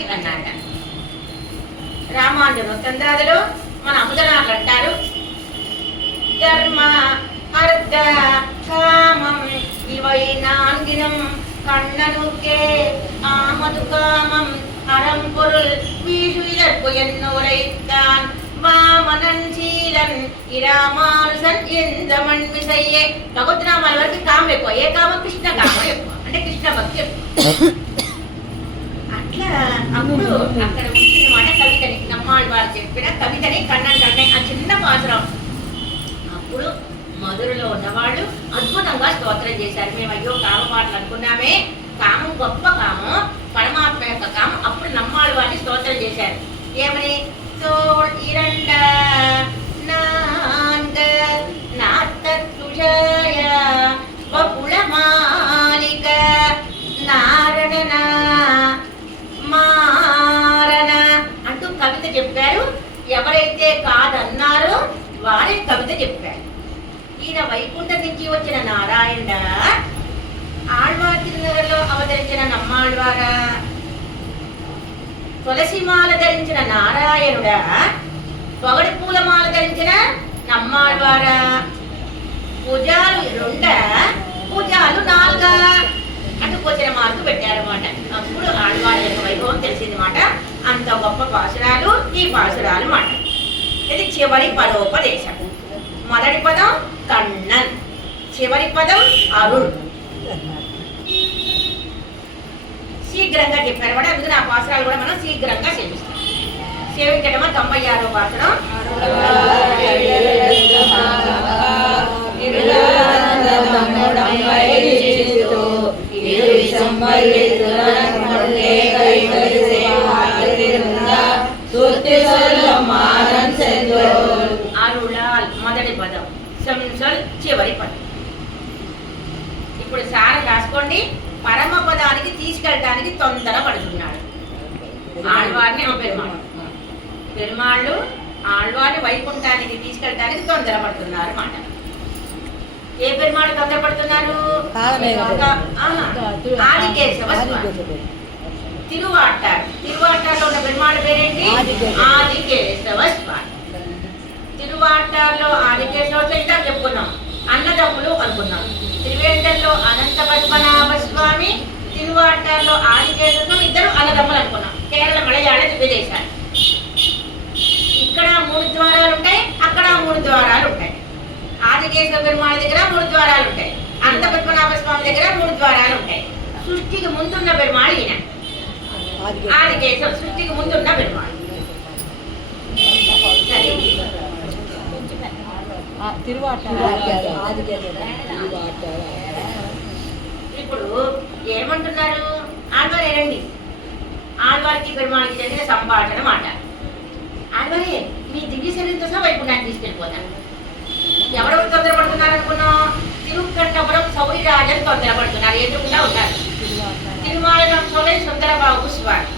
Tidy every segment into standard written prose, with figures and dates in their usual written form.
వారికి అన్నాట. రామానుజుడు చంద్రాదులు మన అముదనాలు అంటారు, ధర్మ అర్థ కామం ఇవై నాన్గినం கண்ணனுக்கே ஆமது காமம் அறம் பொருள் வீடு இதற்கு என்னுரைத்தான் వామనన్ శీలన్ ఇరామానుసన్ ఎందమన్ విసయ్యే. భగవద్రామాల వరకు కామం ఎక్కువ. ఏ కామం? కృష్ణ కామం ఎక్కువ, అంటే కృష్ణ భక్తి ఎక్కువ. అట్లా అప్పుడు అక్కడ ఉంచిన మాట కవితని, నమ్మాళ్ళు వారు చెప్పిన కవితని కన్నన్ కన్నే ఆ చిన్న పాత్రం. అప్పుడు మధురలో ఉన్నవాళ్ళు అద్భుతంగా స్తోత్రం చేశారు. మేము అయ్యో కామ పాటలు అనుకున్నామే, కామం గొప్ప కామం, పరమాత్మ యొక్క కామం. అప్పుడు నమ్మాళ్ళు వారిని స్తోత్రం చేశారు. ఏమని? தோள் இரண்ட நான்கு நாத்தத்துஷாய வபுளமாலிக నారణ మారణ అంటూ కవిత చెప్పారు. ఎవరైతే కాదన్నారో వారే కవిత చెప్పారు. ఈయన వైకుంఠం నుంచి వచ్చిన నారాయణ, ఆళ్వార్ తిరునగర్లో అవతరించిన నమ్మాళ్వారా, తులసిమాల ధరించిన నారాయణుడా, పొగడి పూలమాల ధరించిన నమ్మాళ్వారా, భుజాలు 2 భుజాలు 4 అంటూ క్వశ్చన్ మార్కు పెట్టారన్నమాట. అప్పుడు ఆళ్వారి యొక్క వైభవం తెలిసింది మాట. అంత గొప్ప పాసురాలు ఈ పాసురాలు మాట. ఇది చివరి పదోపదేశం. మొదటి పదం కన్నన్, చివరి పదం అరుణ్. శీఘ్రంగా చెప్పారు కూడా, అందుకని ఆ పాసురాలు కూడా మనం శీఘ్రంగా సేవిస్తాం. సేవించడమా 96వ పాసురం. అరుళాల్ మొదటి పదం, సంసల్ చివరి పదం. ఇప్పుడు సార్ రాసుకోండి. పరమ పదానికి తీసుకెళ్ళడానికి తొందర పడుతున్నాడు ఆళ్వారిని. పెరుమాళ్ళు ఆళ్వారిని వైకుంఠానికి తీసుకెళ్ళడానికి తొందర పడుతున్నారు మాట. ఏ పెరుమాళ్ళు తొందరపడుతున్నారు? ఆదికేశవ తిరువాటార్. తిరువాటార్లో ఉన్న పెరుమాళ్ళ పేరేంటి? ఆదికేశవ స్వామి. తిరువాటార్లో ఆదికేశవ ఇందా చెప్పుకున్నాం, అన్నదమ్ములు అనుకున్నాం. త్రివేంద్రంలో అనంత పద్మనాభ స్వామి, తిరువాటార్లో ఆదికేశవ స్వామి, ఇద్దరు అన్నదమ్ములు అనుకున్నాం. కేరళ మలయాళ విదేశాలు. ఇక్కడ 3 ద్వారాలు ఉంటాయి, అక్కడ 3 ద్వారాలు ఉంటాయి. ఆదికేశవ పెరుమాళ దగ్గర 3 ద్వారాలు ఉంటాయి, అనంత పద్మనాభ స్వామి దగ్గర 3 ద్వారాలు ఉంటాయి. సృష్టికి ముందున్న పెరుమాళ్ ఈయన ఆదికేశవ, సృష్టికి ముందున్న పెరుమాళ్. ఇప్పుడు ఏమంటున్నారు ఆళ్వారు? ఏరండి, ఆళ్వారికి పెరుమాళకి జరిగిన సంభాషణ మాట. ఆళ్వారే మీ దివ్య శరీరంతో సహా వైకుంఠాన్ని తీసుకెళ్ళిపోతాను. ఎవరెవరు తొందరపడుతున్నారు అనుకున్నాం? తిరుక్కన్నపురం సౌరిరాజన్ తొందరపడుతున్నారు, ఎదురుగా ఉన్నారు. తిరుమాళం సోలై సుందరబాబు స్వామి,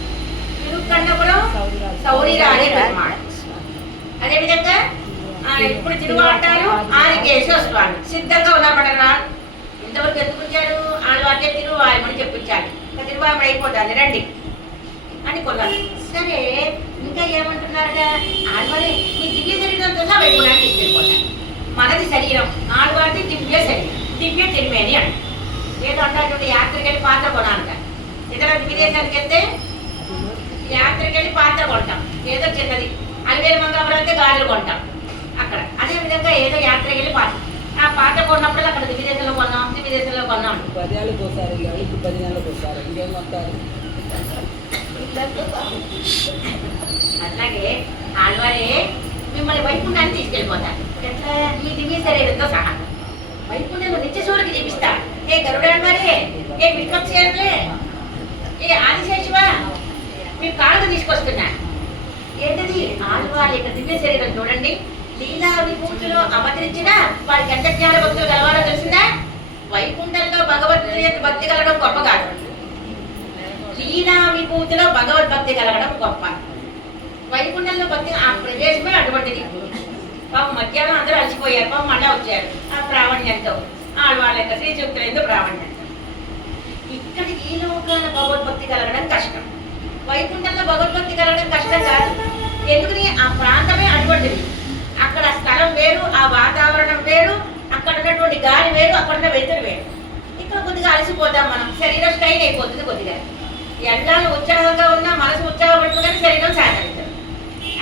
తిరుక్కన్నపురం సౌరిరాజే పెరుమాళ్. అదేవిధంగా ఇప్పుడు తిరువాటారు ఆదికేశవ స్వామి సిద్ధంగా ఉన్నారన్నమాట. ఇంతవరకు ఎందుకు వచ్చారు? ఆళ్వారికే తిరువాయమని చెప్పించాలి. తిరువాయమని అయిపోతుంది రండి అని కొన్నారు. సరే, ఇంకా ఏమంటున్నారుగా ఆళ్వారే మీ దివ్య శరీరంతో సహా వైకుంఠాన్ని తీసుకెళ్ళిపోతారు. మనది శరీరం, ఆళ్వారిది దివ్య శరీరం, దివ్య తిరుమేని అంట. ఏదో అంటారు యాత్రకి వెళ్ళి పాత్ర కొనాలంట. ఇతర విదేశానికి వెళ్తే యాత్రకి వెళ్ళి పాత్ర కొంటాం, ఏదో చిన్నది. అలివేలు మంగాపురం అయితే గాజులు కొంటాం అక్కడ. అదేవిధంగా ఏదో యాత్రకి వెళ్ళి పాత్ర, ఆ పాత్ర కొన్నప్పుడు అక్కడ విదేశంలో కొన్నాం, విదేశంలో కొన్నాం. అట్లాగే ఆళ్వారే మిమ్మల్ని వైకుంఠాన్ని తీసుకెళ్ళిపోతారు. ఎట్లా? మీ దివ్య శరీరంతో సహా వైకుంఠంలో నిత్యసూరికి చూపిస్తా. ఏ గరుడాళ్వారే, ఏ విశ్వక్షేత్రే, ఏ ఆదిశేషువా, మీ కాళ్ళకు తీసుకొస్తున్నా. ఏంటది? ఆళ్వారి యొక్క దివ్య శరీరం చూడండి. లీలా విభూతిలో అవతరించిన వారికి ఎంత జ్ఞాన భక్తులు కలవాలో తెలిసిందా? వైకుంఠంలో భగవద్గీత భక్తి కలగడం గొప్ప కాదు, లీలా విభూతిలో భగవద్భక్తి కలగడం గొప్ప. వైకుంఠంలో భక్తి ఆ ప్రదేశమే అటువంటిది. పాపం మధ్యాహ్నం అందరూ అలసిపోయారు, పాపం మళ్ళా వచ్చారు ఆ ప్రావణ్యంతో. ఆళ్వాళ్ళ యొక్క శ్రీసూక్తులతో ప్రావణ్యంతో. ఇక్కడికి ఈ లోకాల భగవద్భక్తి కలగడం కష్టం. వైకుంఠంలో భగవద్భక్తి కలగడం కష్టం కాదు. ఎందుకని ఆ ప్రాంతమే అటువంటిది. అక్కడ స్థలం వేరు, ఆ వాతావరణం వేరు, అక్కడ ఉన్నటువంటి గాలి వేరు, అక్కడ ఉన్న వెలుతురు వేరు. ఇక్కడ కొద్దిగా అలసిపోతాం మనం, శరీరం స్ట్రైన్ అయిపోతుంది కొద్దిగా. ఎండాలు ఉత్సాహంగా ఉన్నా మనసు ఉత్సాహపడుతుంది కానీ శరీరం సహకరించదు.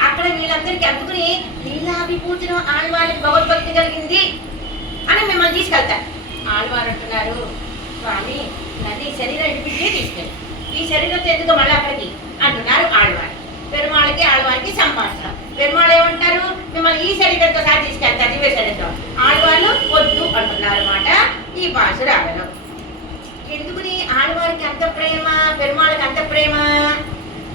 అక్కడ వీళ్ళందరికీ అందుకుని లీలా విభూతిలో ఆళ్వారికి భగవద్భక్తి కలిగింది అని మిమ్మల్ని తీసుకెళ్తారు. ఆళ్వారు అంటున్నారు, స్వామి నన్ను ఈ శరీరం ఇంటికి తీసుకెళ్ళి, ఈ శరీరంతో ఎందుకు మళ్ళీ అక్కడికి అంటున్నారు ఆళ్వారు. పెరుమాళకి ఆళ్వారికి సంభాషణ. పెరుమాళ్ ఏమంటారు, మిమ్మల్ని ఈ శరీరంతో సహా తీసుకెళ్తారు, దివ్య శరీరంతో. ఆళ్వాళ్ళు వద్దు అంటున్నారు అన్నమాట ఈ పాశురాలలో. ఎందుకుని ఆళ్వారికి అంత ప్రేమ, పెరుమాళకి అంత ప్రేమ,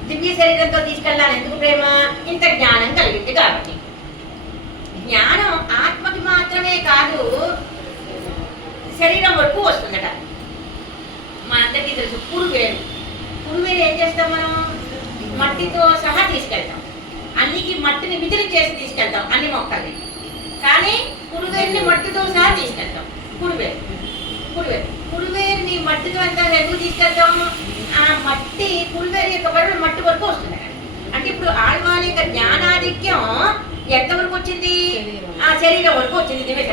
దివ్య శరీరంతో తీసుకెళ్ళాలి ఎందుకు ప్రేమ? ఇంత జ్ఞానం కలిగింది కాబట్టి. జ్ఞానం ఆత్మకి మాత్రమే కాదు, శరీరం వరకు వస్తుందట. మనందరికీ తెలుసు పురువేరు. పురువేరు ఏం చేస్తాం మనం? మట్టితో సహా తీసుకెళ్తాం, అన్నికి మట్టిని విదిలి చేసి తీసుకెళ్తాం అన్ని మొక్కల్ని. కానీ పురువేరుని మట్టితో సహా తీసుకెళ్తాం. పురువేరు పురువేరు పురువేరుని మట్టితో అంతా ఎందుకు తీసుకెళ్తాం? ఆ మట్టి పురువేరు యొక్క వరకు మట్టి వరకు వస్తుంది. అంటే ఇప్పుడు ఆళ్వారి యొక్క జ్ఞానాధిక్యం ఎంతవరకు వచ్చింది? ఆ శరీరం వరకు వచ్చింది. దివ్య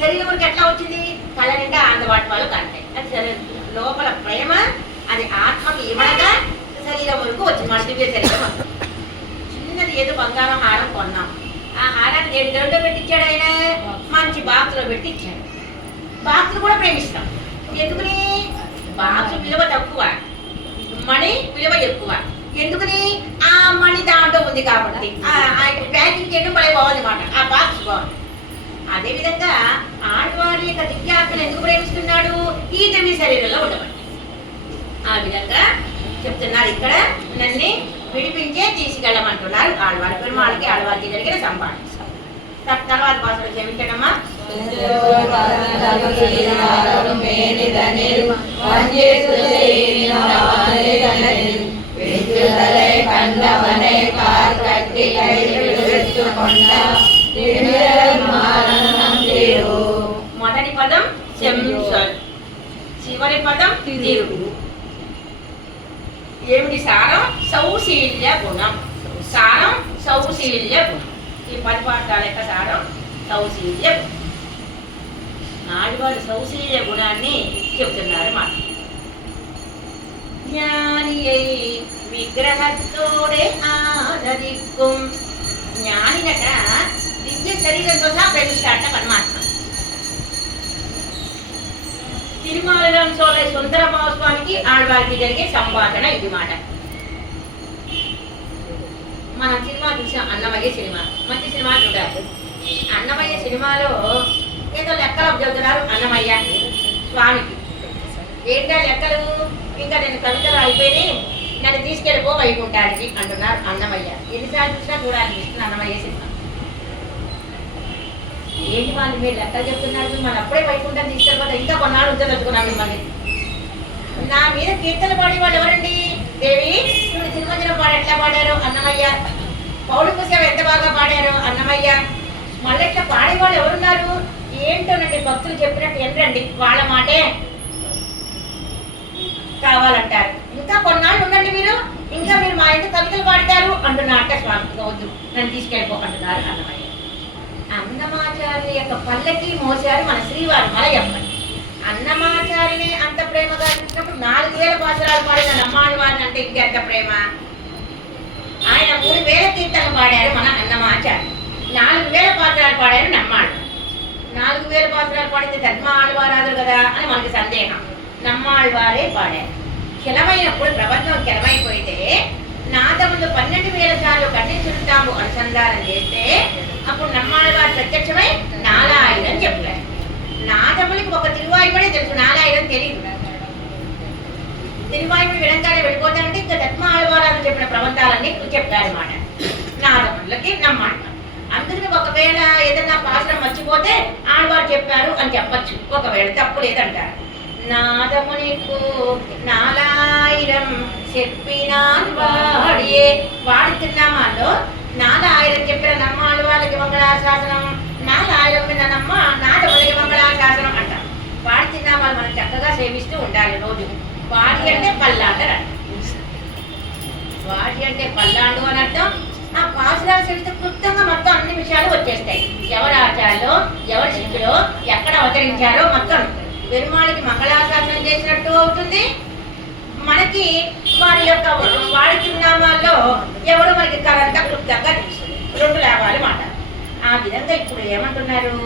శరీరం వరకు ఎట్లా వచ్చింది? కళ నిండా అందుబాటు వాళ్ళు కంటాయి. అది లోపల ప్రేమ, అది ఆత్మకి ఇవ్వడగా శరీరం వరకు వచ్చింది. మన దివ్య శరీరం చిన్నది ఏదో బంగారం హారం కొన్నాం, ఆ హారాన్ని రెండో పెట్టించాడు ఆయన, మంచి బాక్స్లో పెట్టించాడు. బాక్స్ కూడా ప్రేమిస్తాం. ఎందుకని? బాక్స్ విలువ తక్కువ, మణి విలువ ఎక్కువ. ఎందుకని? ఆ మణి దాంట్లో ఉంది కాబట్టి. ప్యాకింగ్ చేయడం భలే బాగుంది అన్నమాట, ఆ బాక్స్ బాగుంది. అదేవిధంగా ఆడవారి యొక్క దివ్యాత్మను ఎందుకు ప్రేమిస్తున్నాడు? ఈ దివ్య శరీరంలో ఉండబట్టి. ఆ విధంగా చెప్తున్నారు ఇక్కడ, నన్ను విడిపించే తీసుకెళ్ళమంటున్నారు ఆడవారి. పెరుమాళకి ఆడవారికి జరిగిన సంభాషణ. తర్వాత భాషలో క్షమించడమ్మా. మొదటి పదం చెంసల్, చివరి పదం తిరుగు. ఏమిటి సారం? సౌశీల్య గుణం. సారం సౌశీల్య గుణం. ఈ 10 పాఠాల యొక్క సారం సౌశీల్య గుణం. ఆడవాళ్ళు సౌశీల్య గుణాన్ని చెబుతున్నారు మాట. జ్ఞానియై విగ్రహతోడే ఆదరిక్కుం. జ్ఞానినట దివ్య శరీరంతో సహా ప్రేమిస్తాడట పరమాత్మ. తిరుమలలో సోదరి సుందర మహాస్వామికి ఆళ్వారికి జరిగే సంభాషణ ఇది మాట. మన సినిమా చూసాం, అన్నమయ్య సినిమా. మంచి సినిమా చూడాలి. అన్నమయ్య సినిమాలో ఏదో లెక్కలు చెబుతున్నారు అన్నమయ్య స్వామికి. ఏంటో లెక్కలు? ఇంకా నేను కవితలు అయిపోయి నన్ను తీసుకెళ్ళిపో వైకుంఠానికి అంటున్నారు అన్నమయ్య. ఎన్నిసార్లు చూసినా చూడాలనిపిస్తుంది అన్నమయ్య సినిమా. ఏంటి వాళ్ళు మీరు లెక్కలు చెప్తున్నారు, మన అప్పుడే వైకుంఠం తీసుకెళ్ళిపోతే ఇంకా కొన్నాళ్ళు ఉంచదలుచుకున్నాం మిమ్మల్ని. నా మీద కీర్తన పాడేవాళ్ళు ఎవరండి? దేవి ఇప్పుడు తిరుమంజనం పాడు ఎట్లా పాడారు అన్నమయ్య, పౌడు పుస్తకం ఎంత బాగా పాడారు అన్నమయ్య. మళ్ళీ ఇట్లా పాడేవాళ్ళు ఎవరున్నారు? ఏంటోనండి, భక్తులు చెప్పినట్టు ఎంతండి, వాళ్ళ మాటే కావాలంటారు. ఇంకా కొన్నాళ్ళు ఉండండి మీరు, ఇంకా మీరు మా ఇంటి కవితలు పాడతారు అంటున్నారట స్వామి. వద్దు, నన్ను తీసుకెళ్ళిపోకంటున్నారు అన్నమయ్య. అన్నమాచార్య యొక్క పల్లకి మోసారు మన శ్రీవారి మలయప్ప. అన్నమాచార్యని అంత ప్రేమగా చూసినప్పుడు 4000 పాసురాలు పాడిన నమ్మాడి వారిని అంటే ఇంకెంత ప్రేమ. ఆయన 3000 కీర్తనలు పాడారు మన అన్నమాచార్య. 4000 పాసురాలు పాడారు నమ్మాడు. 4000 పాసురాలు పాడితే ధర్మ ఆళ్వారాదు కదా అని మనకి సందేహం. నమ్మాళ్వారే పాడారు. కిలమైనప్పుడు ప్రబంధం కిలమైపోయితే నాదములు 12,000 సార్లు ఖండించుంటాము అనుసంధానం చేస్తే అప్పుడు నమ్మాళ్వారు ప్రత్యక్షమై 4000 చెప్పారు. నాదములకి ఒక తిరువాయుడే తెలుసు, 4000 తెలియదు. తిరువాయుడు విడంగానే వెళ్ళిపోతానంటే ఇంకా ధర్మ ఆళ్వారాలు చెప్పిన ప్రబంధాలన్నీ చెప్పారన్నమాట నాదములకి నమ్మాళ్ళ. అందుకని ఒకవేళ ఏదన్నా పాత్ర మర్చిపోతే ఆళ్వారు చెప్పారు అని చెప్పచ్చు, ఒకవేళ తప్పు లేదంటారు. నాదమునికు 4000 చెప్పినాను వాడియే. వాడి తిరునామాల్లో 4000 చెప్పిన నమ్మాళ్ళు వాళ్ళకి మంగళాశాసనం, 4000 విన్న నమ్మ నాదములకి మంగళాశాసనం అంట. వాడి తిరునామాలు మనం చక్కగా సేవిస్తూ ఉండాలి రోజు. వాడి అంటే పల్లాంటారు. వాడి అంటే పల్లాడు అని అర్థం. ఆ పాసురాలు చదివితే క్లుప్తంగా మొత్తం అన్ని విషయాలు వచ్చేస్తాయి. ఎవరు ఆచార్యులో, ఎవరు శిష్యులో, ఎక్కడ అవతరించారో మొత్తం పెరుమాళికి మంగళాశాసనం చేసినట్టు అవుతుంది. మనకి వారి యొక్క వాడి చిరునామాల్లో ఎవరు మనకి కరెంట్గా క్లుప్తంగా తెలుస్తుంది. రెండు లాభాలు మాట. ఆ విధంగా ఇప్పుడు ఏమంటున్నారు?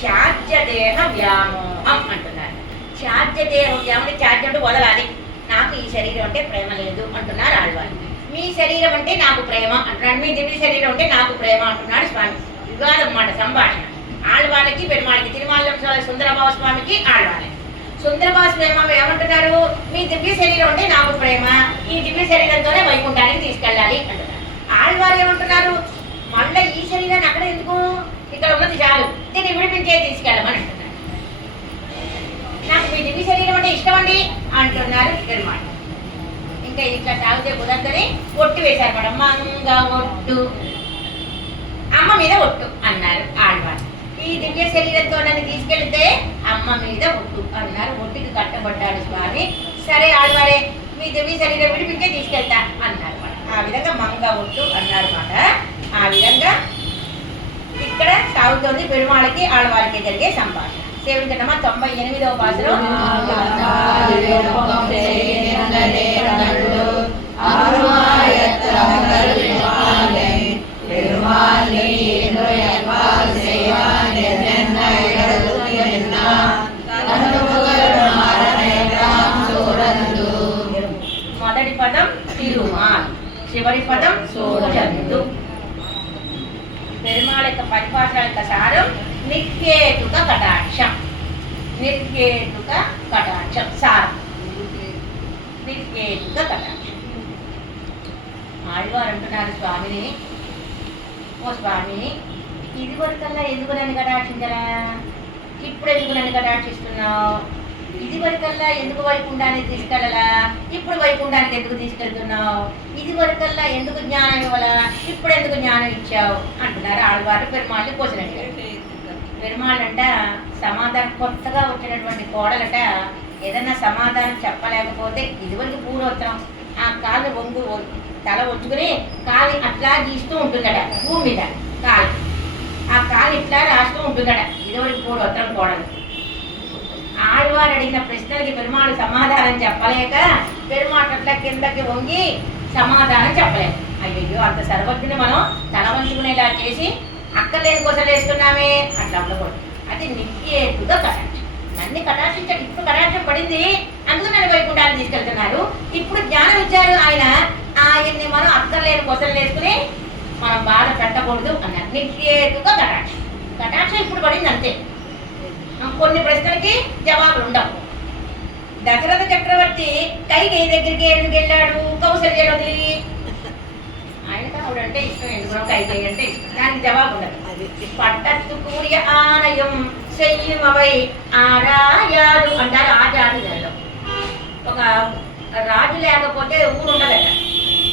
ఛాద్యదేహ వ్యామోహం అంటున్నారు. ఛాద్యదేహ వ్యామోహం, ఛాద్యం అంటే వదలాలి, నాకు ఈ శరీరం అంటే ప్రేమ లేదు అంటున్నారు ఆళ్వారు. మీ శరీరం అంటే నాకు ప్రేమ అంటున్నాడు. మీ దివ్య శరీరం అంటే నాకు ప్రేమ అంటున్నాడు స్వామి. వివాదం మాట, సంభాషణ. ఆళ్వారికి పెరుమాళికి, తిరుమల సుందరబావ స్వామికి ఆళ్వారికి. సుందరబావ స్వామి ఏమంటున్నారు? మీ దివ్య శరీరం అంటే నాకు ప్రేమ, ఈ దివ్య శరీరంతోనే వైకుంఠానికి తీసుకెళ్ళాలి అంటున్నారు. ఆళ్వారు ఏమంటున్నారు? మళ్ళీ ఈ శరీరాన్ని అక్కడ ఎందుకు, ఇక్కడ ఉన్నది చాలు, దీన్ని విడిపించే తీసుకెళ్ళమని అంటున్నారు. నాకు మీ దివ్య శరీరం అంటే ఇష్టం అండి అంటున్నారు పెరుమాళ్. ఇంకా ఇట్లా సాగితే కుదరదని ఒట్టు వేశారు మేడం. మంగ ఒట్టు, అమ్మ మీద ఒట్టు అన్నారు ఆళ్వారు. ఈ దివ్య శరీరంతో నన్ను తీసుకెళ్తే అమ్మ మీద ఒట్టు అన్నారు. ఒట్టుకి కట్టబడ్డాడు స్వామి. సరే ఆళ్వారే, మీ దివ్య శరీరం విడిపించే తీసుకెళ్తా అన్నారు. ఆ విధంగా మంగ ఒట్టు అన్నారు మాట. ఆ విధంగా ఇక్కడ సాగుతోంది పెరుమాళకి ఆళ్వారికి జరిగే సంభాషణ. సేవించటమా 98వ పాసలో. మొదటి పదం తిరుమాల్, చివరి పదం సోజందు. పెరుమాళ యొక్క పరిపాలన యొక్క సారం నిర్హేతుక కటాక్షం. నిర్హేతుక కటాక్షం సారం, నిర్హేతుక కటాక్షం. ఆళ్వారు అంటున్నారు స్వామిని, ఓ స్వామి, ఇది వరకల్లా ఎందుకు నన్ను కటాక్షించరా, ఇప్పుడు ఎందుకు నన్ను కటాక్షిస్తున్నావు? ఇది వరకల్లా ఎందుకు వైకుంఠానికి తీసుకెళ్ళలా, ఇప్పుడు వైకుంఠానికి ఎందుకు తీసుకెళ్తున్నావు? ఇది వరకల్లా ఎందుకు జ్ఞానం ఇవ్వలా, ఇప్పుడు ఎందుకు జ్ఞానం ఇచ్చావు అంటున్నారు ఆళ్వారు పెరుమాళ్ళని కోసినట్టు. పెరుమాళ్ళంట సమాధానం, కొత్తగా వచ్చినటువంటి కోడలట ఏదన్నా సమాధానం చెప్పలేకపోతే, ఇదివరకు పూర్వోత్తరం ఆ కాలు వంగు తల వచ్చుకుని కాలు అట్లా గీస్తూ ఉంటుందట భూమి మీద. కాలు ఆ కాలు ఇట్లా రాస్తూ ఉంటుందట ఇదివరకు పూర్వోత్తరం కోడలు. ఆళ్వారు అడిగిన ప్రశ్నలకి పెరుమాళ్ళు సమాధానం చెప్పలేక పెరుమాళ్ళు అట్లా కిందకి వంగి సమాధానం చెప్పలేక, అయ్యో అంత సర్వజ్ఞుని మనం తల వంచుకునేలా చేసి అక్కర్లేని కోసం వేస్తున్నామే, అట్లా ఉండకూడదు. అది నిత్యేతుగా కటాక్షం. నన్ను కటాక్షించాడు, ఇప్పుడు కటాక్షం పడింది, అందుకు నన్ను వైకుంఠాన్ని తీసుకెళ్తున్నారు. ఇప్పుడు జ్ఞానం ఇచ్చారు ఆయన, ఆయన్ని మనం అక్కర్లేని కోసం వేసుకుని మనం బాధ పెట్టకూడదు అన్నారు. నిత్యేతుగా కటాక్షం. కటాక్షం ఇప్పుడు పడింది అంతే. కొన్ని ప్రశ్నలకి జవాబులు ఉండవు. దశరథ చక్రవర్తి కైకేయి దగ్గరికి ఎందుకు వెళ్ళాడు? కౌసల్యను వదిలి. ఆయనకు ఆవిడంటే ఇష్టం, ఎందుకు కైకేయి అంటే ఇష్టం, దానికి జవాబు ఉండదు. పట్టత్తు కూడియ ఆనయం చెయ్యమవై ఆరాయాలు అంటారు ఆచార్యులలో. ఒక రాజు లేకపోతే ఊరు ఉండదట,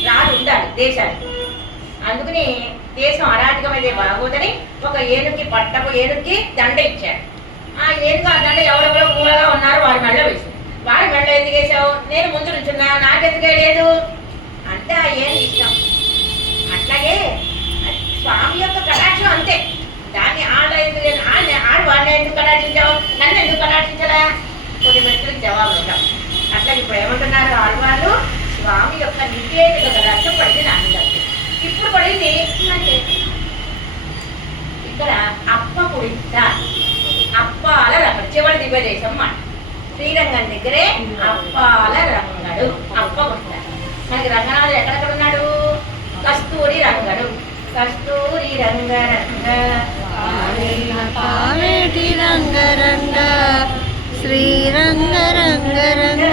రాజు ఉండాలి దేశానికి. అందుకని దేశం అరాజకమైతే బాగోదని ఒక ఏనుగుకి పట్టపు ఏనుగుకి దండ ఇచ్చారు. ఆ ఏనుగు ఆ దండ ఎవరెవరో మూలగా ఉన్నారు వారి మెళ్ళ వేసింది. వారి మెళ్ళ ఎందుకు వేసావు? నేను ముందు నుంచున్నా, నాకెందుకే లేదు అంటే ఆ ఏనుగు ఇష్టం. అట్లాగే స్వామి యొక్క కటాక్షం అంతే. దాన్ని ఆడ ఎందుకు ఆడు వాళ్ళ ఎందుకు కటాక్షించావు, నన్ను ఎందుకు కటాక్షించలా? కొన్ని ప్రశ్నలకు జవాబులు ఉంటాం. అట్లా ఇప్పుడు ఏమంటున్నారు ఆళ్వాళ్ళు? స్వామి యొక్క నిత్యేతుక కటాక్షం పడింది నా మీద, ఇప్పుడు పడింది అంటే. ఇక్కడ అప్ప కుడిత, అప్పాల రంగడు, చివరి దివ్య దేశం మాట. శ్రీరంగం దగ్గరే అప్పాల రంగడు, అప్ప కుడిత. మనకి రంగనాథుడు ఎక్కడెక్కడ ఉన్నాడు? కస్తూరి రంగడు, కస్తూరి రంగరంగ రంగరంగ శ్రీరంగరంగరంగ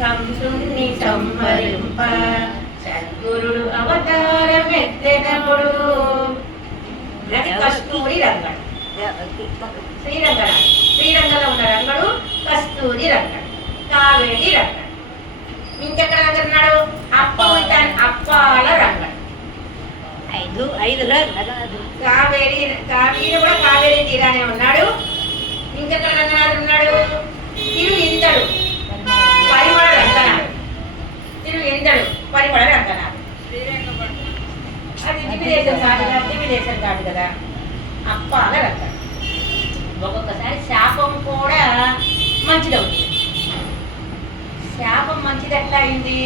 కంసుని సంహరింప సద్గురుడు అవతారమెత్తెనప్పుడు. అది కస్తూరి రంగడు. శ్రీరంగంలో ఉన్న రంగడు కస్తూరి రంగడు, కావేరి రంగడు. ఇంకెక్కడ రంగడు ఉన్నాడు? అప్పాల రంగడు. కావేరి కూడా కావేరి తీరానే ఉన్నాడు. ఇంకెక్కడ రంగనాథుడు ఉన్నాడు? తిరు ఇంతడు, దివ్యదేశం కాదు కదా, అప్పాల రకం. ఒక్కొక్కసారి శాపం కూడా మంచిదవుతుంది. శాపం మంచిది ఎట్లా అయింది?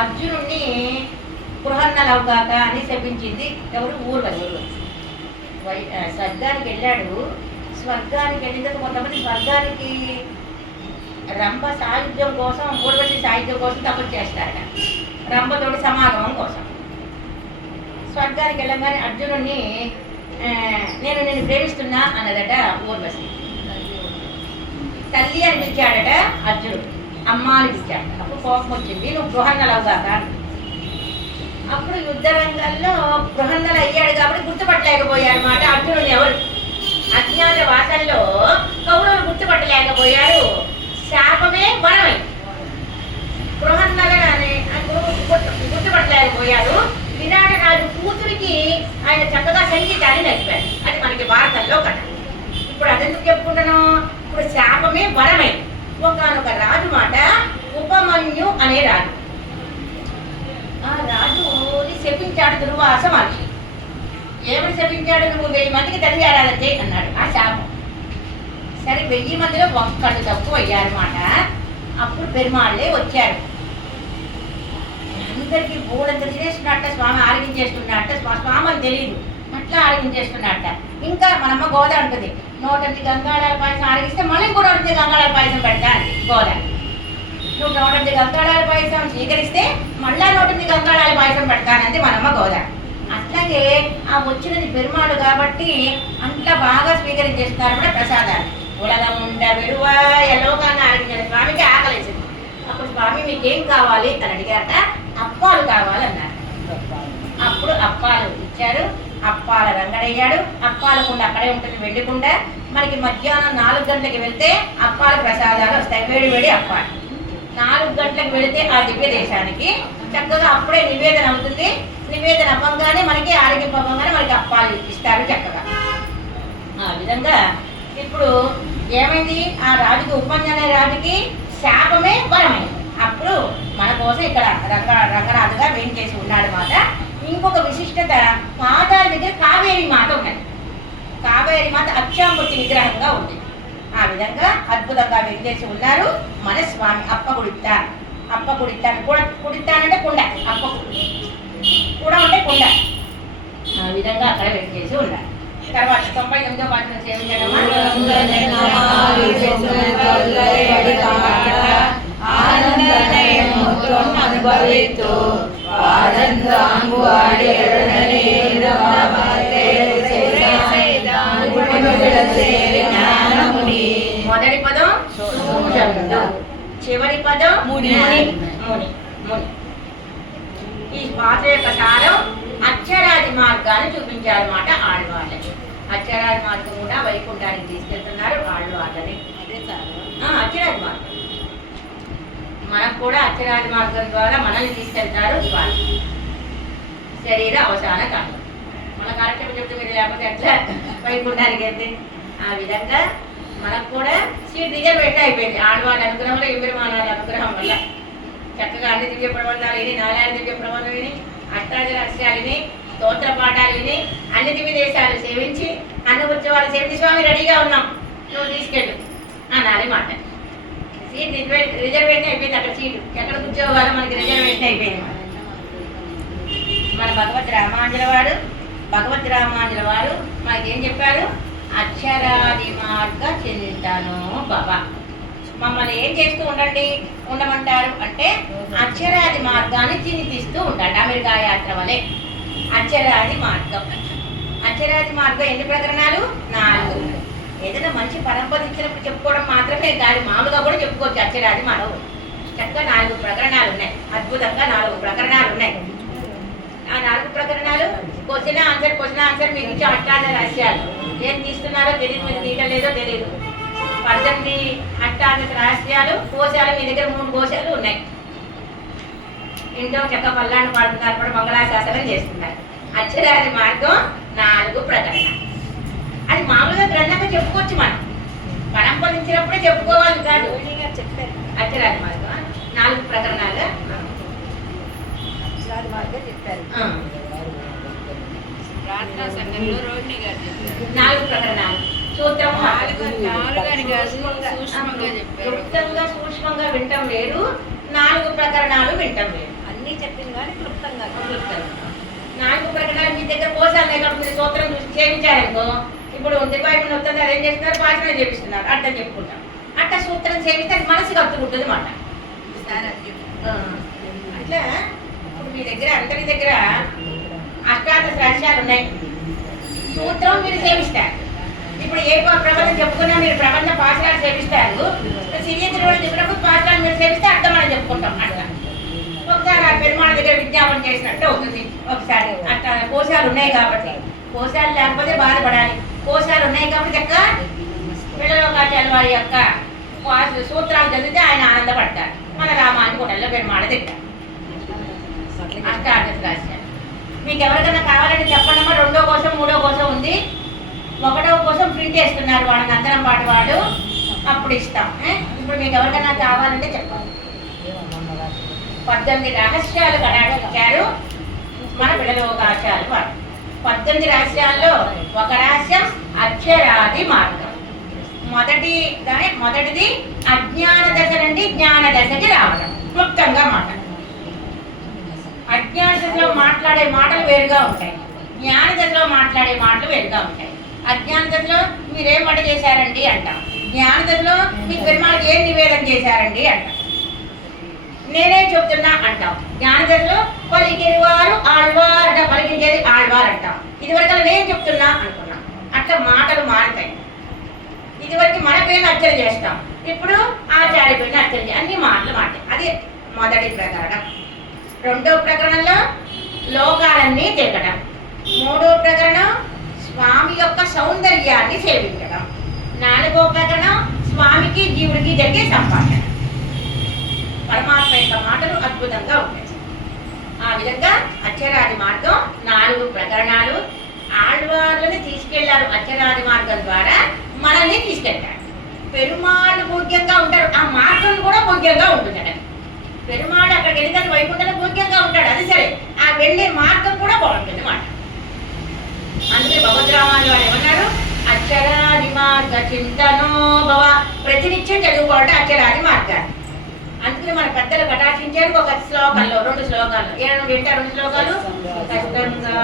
అర్జునుడిని బృహన్నలవుగాక అని శపించింది ఎవరు? ఊర్వశి. స్వర్గానికి వెళ్ళాడు. స్వర్గానికి వెళ్ళిన తర్వాత కొంతమంది స్వర్గానికి రంభ సాయుధ్యం కోసం, ఊర్వశి సాయుధ్యం కోసం తపస్సు చేస్తారట, రంభతోటి సమాగమం కోసం. స్వర్గానికి వెళ్ళగానే అర్జునుడిని నేను నిన్ను ప్రేమిస్తున్నా అన్నదట ఊర్వశి. తల్లి అని పిలిచాడట అర్జునుడు, అమ్మ అని పిలిచాడు. అప్పుడు కోపం వచ్చింది, నువ్వు బృహన్నలవుగాక. అప్పుడు యుద్ధ రంగంలో బృహన్నలు అయ్యాడు కాబట్టి గుర్తుపట్టలేకపోయాడు అన్నమాట అర్జునుడిని. ఎవరు? అజ్ఞాత వాసంలో కౌరవులు గుర్తుపట్టలేకపోయారు. శాపమే వరమై బృహన్నలని గుర్తుపట్టలేకపోయారు. విరాట రాజు కూతురికి ఆయన చక్కగా సంగీతాన్ని నడిపారు. అది మనకి భారతంలో కథ. ఇప్పుడు అదెందుకు చెప్పుకుంటాను? ఇప్పుడు శాపమే వరమై ఒకనొక రాజు మాట, ఉపమన్యు అనే రాజు. ఆ రాజుని శపించాడు దుర్వాస మహర్షి. ఏమని శపించాడు? నువ్వు 1000 మందికి తల్లి ఆరాధన చేయి అన్నాడు. ఆ శాపం. సరే 1000 మందిలో ఒక్కళ్ళు తక్కువ అయ్యారన్నమాట. అప్పుడు పెరుమాళ్ళే వచ్చారు. అందరికీ బోడంత తినేస్తున్నట్ట, స్వామి ఆరగించేస్తున్నట్ట. స్వామి అని తెలియదు, అట్లా ఆరగించేస్తున్నట్ట. ఇంకా మనమ్మ గోద అంటుంది, 108 గంగాళాల పాయసం ఆరగిస్తే మళ్ళీ ఇంకో 108 గంగాళాల పాయసం పెడతా అండి గోద. నువ్వు 108 గంగాళాల పాయసం స్వీకరిస్తే మళ్ళా 108 గంగాళాల పాయసం పెడతానంది మనమ్మ గోద. అట్లాగే ఆ వచ్చినది పెరుమాడు కాబట్టి అంతా బాగా స్వీకరించేస్తున్నారు కూడా ప్రసాదాలు. ఉలగం ఉండ విరువా ఎలోకాన్ని ఆరగించారు. స్వామికి ఆకలేసింది. అప్పుడు స్వామి మీకేం కావాలి అని అడిగారట. అప్పాలు కావాలన్నారు. అప్పుడు అప్పాలు ఇచ్చారు. అప్పాల రంగడయ్యాడు. అప్పాల కుండ అక్కడే ఉంటుంది, వెళ్ళకుండా. మనకి మధ్యాహ్నం 4 గంటలకు వెళ్తే అప్పాల ప్రసాదాలు వస్తాయి, వేడి వేడి అప్పాలు. 4 గంటలకు వెళితే ఆ దివ్య దేశానికి చక్కగా అప్పుడే నివేదన అవుతుంది. నివేదన అవ్వగానే మనకి ఆరోగ్యం అవ్వగానే మనకి అప్పాలు ఇస్తారు చక్కగా. ఆ విధంగా ఇప్పుడు ఏమైంది? ఆ రాజుకి, ఉపమన్యు అనే రాజుకి శాపమే వరమైంది. అప్పుడు మన కోసం ఇక్కడ రంగనాథుగా వేయించేసి ఉన్నాడు మాట. ఇంకొక విశిష్టత, పాదాల దగ్గర కావేరి మాత ఉన్నది. కావేరి మాత అక్షాంబుద్ధి విగ్రహంగా ఉంది. ఆ విధంగా అద్భుతంగా వేయించేసి ఉన్నారు మన స్వామి. అప్పగుడిత్తా, కుడిత్తానంటే కుండ, అప్ప కూడా అంటే కుండ. ఆ విధంగా అక్కడ వేయించేసి ఉన్నారు. తర్వాత 98వ పాఠం సేవించడం మొదటి పదం చివరి పదం ముని. ఈ పాత్ర యొక్క సారం అక్షరాది మార్గాన్ని చూపించారు అన్నమాట ఆళ్వార్లకి. అక్షరాది మార్గం కూడా వైకుంఠానికి తీసుకెళ్తున్నారు ఆళ్వార్లని. అక్షరాది మార్గం మనకు కూడా అక్షరాది మార్గం ద్వారా మనల్ని తీసుకెళ్తారు స్వామి. శరీర అవసాన కాలం మన కార్యక్రమం చెప్తే మీరు లేకపోతే ఎట్లా వైకుంఠానికి వెళ్తే. ఆ విధంగా మనకు కూడా సీట్ రిజర్వేషన్ అయిపోయింది ఆళ్వాళ్ళ అనుగ్రహంలో, ఇంద్రమానాల అనుగ్రహం వల్ల. చక్కగా అన్ని దివ్య ప్రబంధాలు విని, 4 దివ్య ప్రబంధాలు విని, అష్టాదశ రహస్యాలు విని, స్తోత్ర పాఠాలు విని, అన్ని దివ్య దేశాలు సేవించి, అన్ని ఉత్సవాలు సేవించి, స్వామి రెడీగా ఉన్నాం నువ్వు తీసుకెళ్ళు అనాలి మాట. సీట్ రిజర్వేషన్ అయిపోయింది. అక్కడ సీటు ఎక్కడ కూర్చోవాలో మనకి రిజర్వేషన్ అయిపోయింది. మన భగవద్ రామాంజల వారు మనకేం చెప్పారు? అక్షరాది మార్గ చింతను బాబా. మమ్మల్ని ఏం చేస్తూ ఉండమంటారు అంటే అక్షరాది మార్గాన్ని చింతిస్తూ ఉంటాడు. అమెరికా యాత్ర వలె అక్షరాది మార్గం. అక్షరాది మార్గం ఎన్ని ప్రకరణాలు? 4. ఏదైనా మంచి పరంపర ఇచ్చినప్పుడు చెప్పుకోవడం మాత్రమే కాదు, మామూలుగా కూడా చెప్పుకోవచ్చు. అక్షరాది మార్గం చక్కగా 4 ప్రకరణాలు ఉన్నాయి. అద్భుతంగా 4 ప్రకరణాలు ఉన్నాయి. ఆ 4 ప్రకరణాలు క్వశ్చన్ ఆన్సర్ మీకు ఇచ్చే అష్టాదశ రహస్యాలు. ఏం తీస్తున్నారో తెలియదు, మీరు తీయలేదో తెలియదు. 18 అష్టాదశ రహస్యాలు, కోశాలు మీ దగ్గర 3 కోశాలు ఉన్నాయి. ఇంట్లో చక్క పల్లాన్ని పాడుతున్నారు, కూడా మంగళాశాసనం చేస్తున్నారు. అక్షరాది మార్గం 4 ప్రకరణాలు. అది మామూలుగా గ్రంథంగా చెప్పుకోవచ్చు. మనం పరంపరించినప్పుడే చెప్పుకోవాలి కాదు. అక్షరాది మార్గం 4 ప్రకరణాలు చెప్పారు. ప్రార్థనా సంఘంలో రోహిణి గారు చెప్పారు. 4 ప్రకరణాలు సూత్రం నాలుగు అని కాదు, సూక్ష్మంగా చెప్పారు. క్లుప్తంగా సూక్ష్మంగా వింటం వేరు, 4 ప్రకరణాలు వింటం వేరు. అన్ని చెప్పింది కానీ క్లుప్తంగా క్లుప్తంగా 4 ప్రకరణాలు మీ దగ్గర కోసాలు లేకపోతే మీరు సూత్రం చూసి చేయించారనుకో, ఇప్పుడు దివాయిపుని వస్తుంది అదేం చేస్తున్నారు, పాచనం చేపిస్తున్నారు, అర్థం చెప్పుకుంటాం. అట్లా సూత్రం చేపిస్తే అది మనసుకు అత్తుకుంటుంది మాట. అట్లా ఇప్పుడు మీ దగ్గర అందరి దగ్గర అష్టాదశ రహస్యాలు ఉన్నాయి, సూత్రం మీరు సేవిస్తారు. ఇప్పుడు ఏ ప్రబంధం చెప్పుకున్నా మీరు ప్రబంధ పాఠశాల సేవిస్తారు, సిరియంత్రి కూడా చెప్పినప్పుడు పాఠశాల మీరు సేవిస్తే అర్థం అని చెప్పుకుంటాం. అట్లా ఒకసారి ఆ పెరుమాళ దగ్గర విజ్ఞాపన చేసినట్టు అవుతుంది. ఒకసారి అట్లా కోశాలు ఉన్నాయి కాబట్టి, కోశాలు లేకపోతే బాధపడాలి, కోశాలు ఉన్నాయి కాబట్టి చక్క పిల్లలోకాచార్య వారి యొక్క సూత్రాలు చదివితే ఆయన ఆనందపడతారు. మన రామాని గుణల్లో పెరుమాళ దగ్గర అష్టాదశ రహస్యాలు. మీకు ఎవరికైనా కావాలంటే చెప్పండమ్మా, 2వ కోసం 3వ కోసం ఉంది, 1వ కోసం ప్రింట్ వేస్తున్నారు వాళ్ళకి అందరం పాటు వాడు, అప్పుడు ఇస్తాం. ఇప్పుడు మీకు ఎవరికైనా కావాలంటే చెప్పండి. 18 రహస్యాలు కడాక్షించారు మన పిల్లలోకాచార్యులు వారు. 18 రహస్యాల్లో ఒక రహస్యం అక్షరాది మార్గం. మొదటిది అజ్ఞాన దశ నుండి జ్ఞాన దశకి రావడం. క్లుప్తంగా మాట్లాడు. అజ్ఞాన దశలో మాట్లాడే మాటలు వేరుగా ఉంటాయి, జ్ఞాన దశలో మాట్లాడే మాటలు వేరుగా ఉంటాయి. అజ్ఞాన దశలో మీరేం వంట చేశారండి అంటాం, జ్ఞాన దశలో మీకు పెరుమాళకి ఏం నివేదన చేశారండి అంటాం, నేనేం చెప్తున్నా అంటాం. జ్ఞాన దశలో పలికినవారు ఆళ్వార్ అంట, పలికించేది ఆళ్వార్ అంటాం. ఇదివరకు నేను చెప్తున్నా అనుకున్నాం. అట్లా మాటలు మారుతాయి. ఇదివరకు మన పేరుని అర్చన చేస్తాం, ఇప్పుడు ఆచార్య పేరుని అర్చన చేస్తాం. అన్ని మాటలు మారుతాయి. అది మొదటి ప్రకరణం. 2వ ప్రకరణంలో లోకాలన్నీ తిరగడం. 3వ ప్రకరణం స్వామి యొక్క సౌందర్యాన్ని సేవించడం. 4వ ప్రకరణం స్వామికి జీవుడికి జరిగే సంభాషణ. పరమాత్మ యొక్క మాటలు అద్భుతంగా ఉంటాయి. ఆ విధంగా అక్షరాది మార్గం 4 ప్రకరణాలు. ఆళ్వార్లని తీసుకెళ్లారు అక్షరాది మార్గం ద్వారా, మనల్ని తీసుకెళ్తారు. పెరుమాళ్ళు భోగ్యంగా ఉంటారు, ఆ మార్గం కూడా భోగ్యంగా ఉంటుందట. పెరుమాడు అక్కడికి వెళ్ళిన వైకుంఠంలో భోగ్యంగా ఉంటాడు, అది సరే, ఆ వెళ్ళే మార్గం కూడా బాగుంటుంది మాట. అందుకే భగవద్రామాలు వారు ఏమన్నారు, అక్షరాది మార్గ చింతనో భవ. ప్రతినిత్యం చదువుకోవడం అక్షరాది మార్గాన్ని. అందుకని మన పెద్దలు కటాక్షించారు ఒక శ్లోకంలో, 2 శ్లోకాలు. ఏమైనా వింటారు 2 శ్లోకాలు కష్టంగా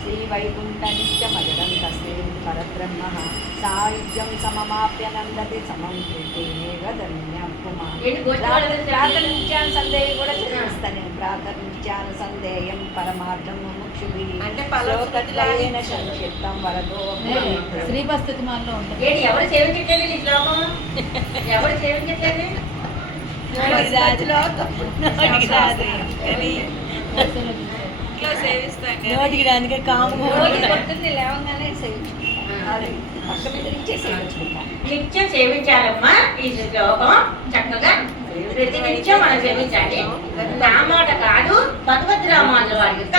శ్రీవైకుంఠనిత్యమజడం తస్మిన్ పరబ్రహ్మ సాయుజ్యం సమమాప్యనందతి సమం కృతేనేగధన్యం ప్రాతర్నిత్యాన సందేహం కూడా చదివిస్తాను నేను. ప్రాతర్నిత్యాన సందేహం పరమార్థం ముముక్షుభి అంటే శ్లోకత్రయేణ సంక్షిప్తం వరదో శ్రీపస్థితి మనలో ఉంటుంది. ఏంటి ఎవరు సేవించట్లేదు ఈ శ్లోకం? ఎవరు సేవించట్లేదు? నోటికి దానికే కాము పొద్దున్నే లేవగానే నిత్యం సేవించాలమ్మా ఈ శ్లోకం. చక్కగా ప్రతి నిత్యం మనం సేవించాలి. నా మాట కాదు, భగవద్ రామానుల వారి యొక్క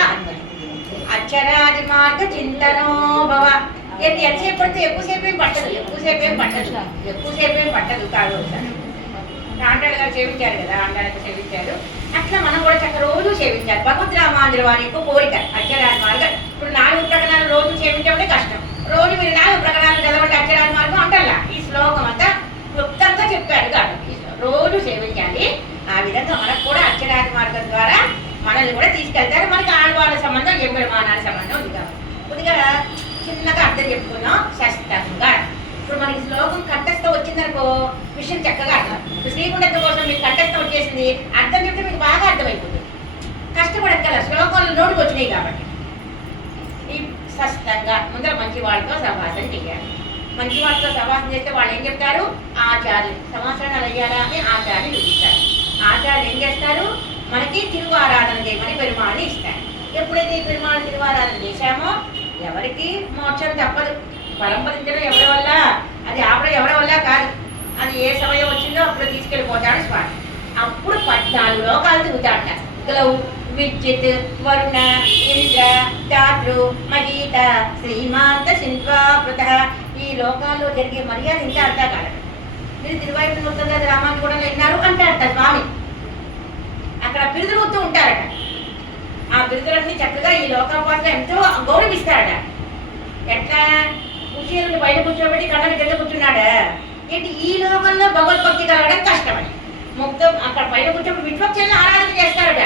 అక్షరాది మార్గ చింతనో భవ. ఎంతసేపు పడితే ఎక్కువసేపు ఏం పట్టదు కాదు. ఆండాళ్ళ గారు సేవించారు కదా, ఆండాళ్ళకి సేవించారు. అట్లా మనం కూడా చక్క రోజు సేవించాలి. భగవద్ రామానుల వారి యొక్క కోరిక అక్షరాది మార్గం. ఇప్పుడు 4 ప్రకటనలు రోజు సేవించే కష్టం. రోజు మీరు 4 ప్రకటనలు చదవండి అక్షరాది మార్గం అంటల్లా. ఈ శ్లోకం అంతా క్లుప్తంగా చెప్పాడు కాబట్టి రోజు సేవించాలి. ఆ విధంగా మనకు కూడా అక్షరాది మార్గం ద్వారా మనల్ని కూడా తీసుకెళ్తారు. మనకి ఆడవాళ్ళ సంబంధం ఎంబెరుమానాల సంబంధం ఉంది కాబట్టి కొద్దిగా చిన్నగా అర్థం చెప్పుకున్నాం శస్తంగా. ఇప్పుడు మనకి శ్లోకం కంఠస్థం వచ్చిందనుకో విషయం చక్కగా అర్థం. శ్రీగుండత్వం కోసం మీకు కంఠస్థం వచ్చేసింది, అర్థం చెప్తే మీకు బాగా అర్థమైపోతుంది. కష్టపడక్కల శ్లోకాలు నోటికి వచ్చినాయి కాబట్టి ఈ స్పష్టంగా ముందర మంచి వాళ్ళతో సభాసన చేయాలి. మంచి వాళ్ళతో సభాసన చేస్తే వాళ్ళు ఏం చెప్తారు, ఆచార్యులు సంవత్సరాలు అయ్యారా అని ఆచార్యులు చూపిస్తారు. ఆచార్యులు ఏం చేస్తారు, మనకి తిరువారాధన చేయమని పెరుమాళని ఇస్తారు. ఎప్పుడైతే ఈ పెరుమాళ తిరువారాధన చేశామో ఎవరికి మోక్షం తప్పదు. పరంపరించడం ఎవరి వల్ల, అది ఆపడం ఎవరి వల్ల కాదు. అది ఏ సమయం వచ్చిందో అప్పుడు తీసుకెళ్ళిపోతాడు స్వామి. అప్పుడు 14 లోకాలు తిరుగుతాడట. గ్లౌ విద్యుత్ వరుణ ఇంద్ర దాతృ మహీత శ్రీమాంత శిల్పాపృత. ఈ లోకాల్లో జరిగే మర్యాద ఇంకా అర్థం కాదు. మీరు తిరువైపు మొత్తం రామాన్ని కూడా విన్నారు అంటారట స్వామి. అక్కడ బిరుదులుతూ ఉంటారట. ఆ బిరుదులన్నీ చక్కగా ఈ లోకం కోసం ఎంతో గౌరవిస్తారట. ఎట్లా కుర్చీలను బయట కూర్చోబెట్టి కళ్ళని కింద కూర్చున్నాడా ఏంటి? ఈ లోకంలో భగవద్భక్తి కలగడం కష్టమని మొత్తం అక్కడ పైన కూర్చోబెట్టి విశ్వక్షేణ ఆరాధన చేస్తారట.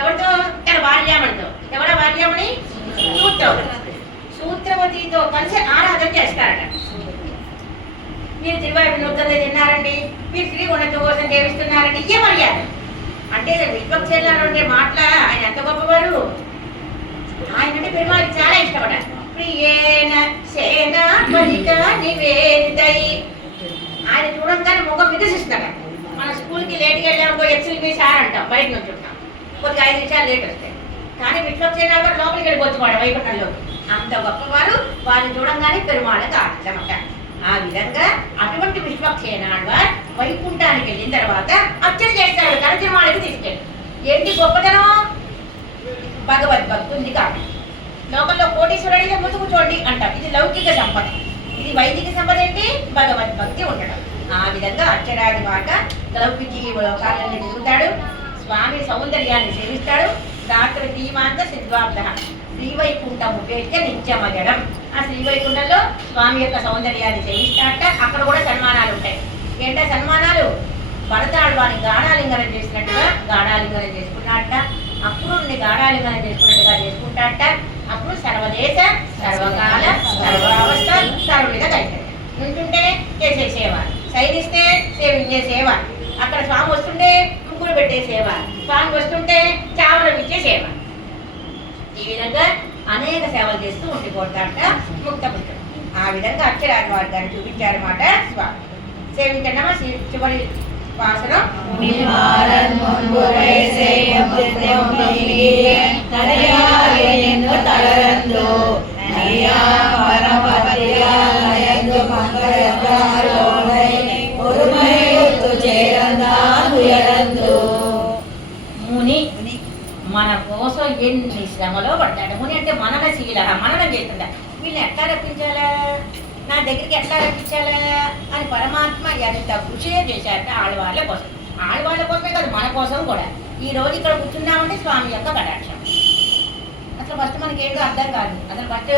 ఎవరితో? తన భార్యామణితో. ఎవడ భార్యామణి? సూత్రవతితో కలిసి ఆరాధన చేస్తారట. మీరు తిరువాయి నూతన తిన్నారండి, మీరు శ్రీగుణతో కోసం చేస్తున్నారండి, ఏ మర్యాద అంటే విశ్వక్షేణ ఉండే మాటల ఆయన ఎంత గొప్పవారు. ఆయన అంటే పెరుమాళకి చాలా ఇష్టపడారు. ప్రియేణ సేనాపతిక నివేదితై. ఆయన చూడంగానే ముఖం వికసిస్తాడు. మన స్కూల్కి లేట్గా వెళ్ళామో ఎక్స్ఎల్ మీ సార్ అంటాం, బయట నుంచి ఉంటాం, కొద్దిగా 5 నిమిషాలు లేట్ వస్తాయి. కానీ విశ్వక్షేణ కూడా లోపలికి వెళ్ళిపోతున్నాడు వైకుంఠంలో. అంత గొప్పవారు. వారిని చూడంగానే పెరుమాళకి ఆనందమట. ఆ విధంగా అటువంటి విశ్వక్షేణాడు వైకుంఠానికి వెళ్ళిన తర్వాత అర్చన చేస్తాడు. తన తిరుమాళకి తీసుకెళ్ళి ఏంటి గొప్పతనం? భగవద్భక్తి ఉంది కాబట్టి. లోకంలో కోటీశ్వరుడిగా ముందు కూర్చోండి అంటాం. ఇది లౌకిక సంపద. ఇది వైదిక సంపద ఏంటి? భగవద్భక్తి ఉండడం. ఆ విధంగా అక్షరాది మాట లౌకిక లోకాలన్నీ తిరుగుతాడు. స్వామి సౌందర్యాన్ని సేవిస్తాడు. రాత్రి ధీమాంత సిద్ధార్థ శ్రీవైకుంఠం ఉపేక్ష నిత్యమగడం. ఆ శ్రీవైకుంఠంలో స్వామి యొక్క సౌందర్యాన్ని సేవిస్తాడట. అక్కడ కూడా సన్మానాలు ఉంటాయి. ఏంటో సన్మానాలు? భరతాడు వాని గాఢాలింగనం చేసినట్టుగా గాఢాలింగనం చేసుకున్నాడట. అప్పుడు గాఢాలింగనం చేసుకున్నట్టుగా చేసుకుంటాడట. అప్పుడు సర్వదేశ సర్వకాల సర్వావస్థ సర్వవిధ కైంకర్యం. నుంచుంటే చేసే సేవ, శయనిస్తే సేవించే సేవ, అక్కడ స్వామి వస్తుంటే ముగ్గురు పెట్టే సేవ, స్వామి వస్తుంటే చావరం ఇచ్చే సేవ. ఈ విధంగా అనేక సేవలు చేస్తూ ఉండిపోతాడట ముక్త పుత్రుడు. ఆ విధంగా అక్షరాది మార్గాన్ని చూపించారన్నమాట స్వామి. సేవించండమా చివరి వాసనం. ముని మన కోసం ఎన్ని శ్రమలో పడతాడు. ముని అంటే మననశీల, మననం చేస్తుందా. వీళ్ళని ఎట్లా రప్పించాలా, నా దగ్గరికి ఎట్లా రప్పించాలా అని పరమాత్మ ఎంత కృషి చేశారట ఆడవాళ్ళ కోసం. ఆడవాళ్ళ కోసమే కాదు, మన కోసం కూడా. ఈ రోజు ఇక్కడ కూర్చున్నామంటే స్వామి యొక్క కటాక్షం. అసలు ఫస్ట్ మనకి ఏంటో అర్థం కాదు. అసలు ఫస్ట్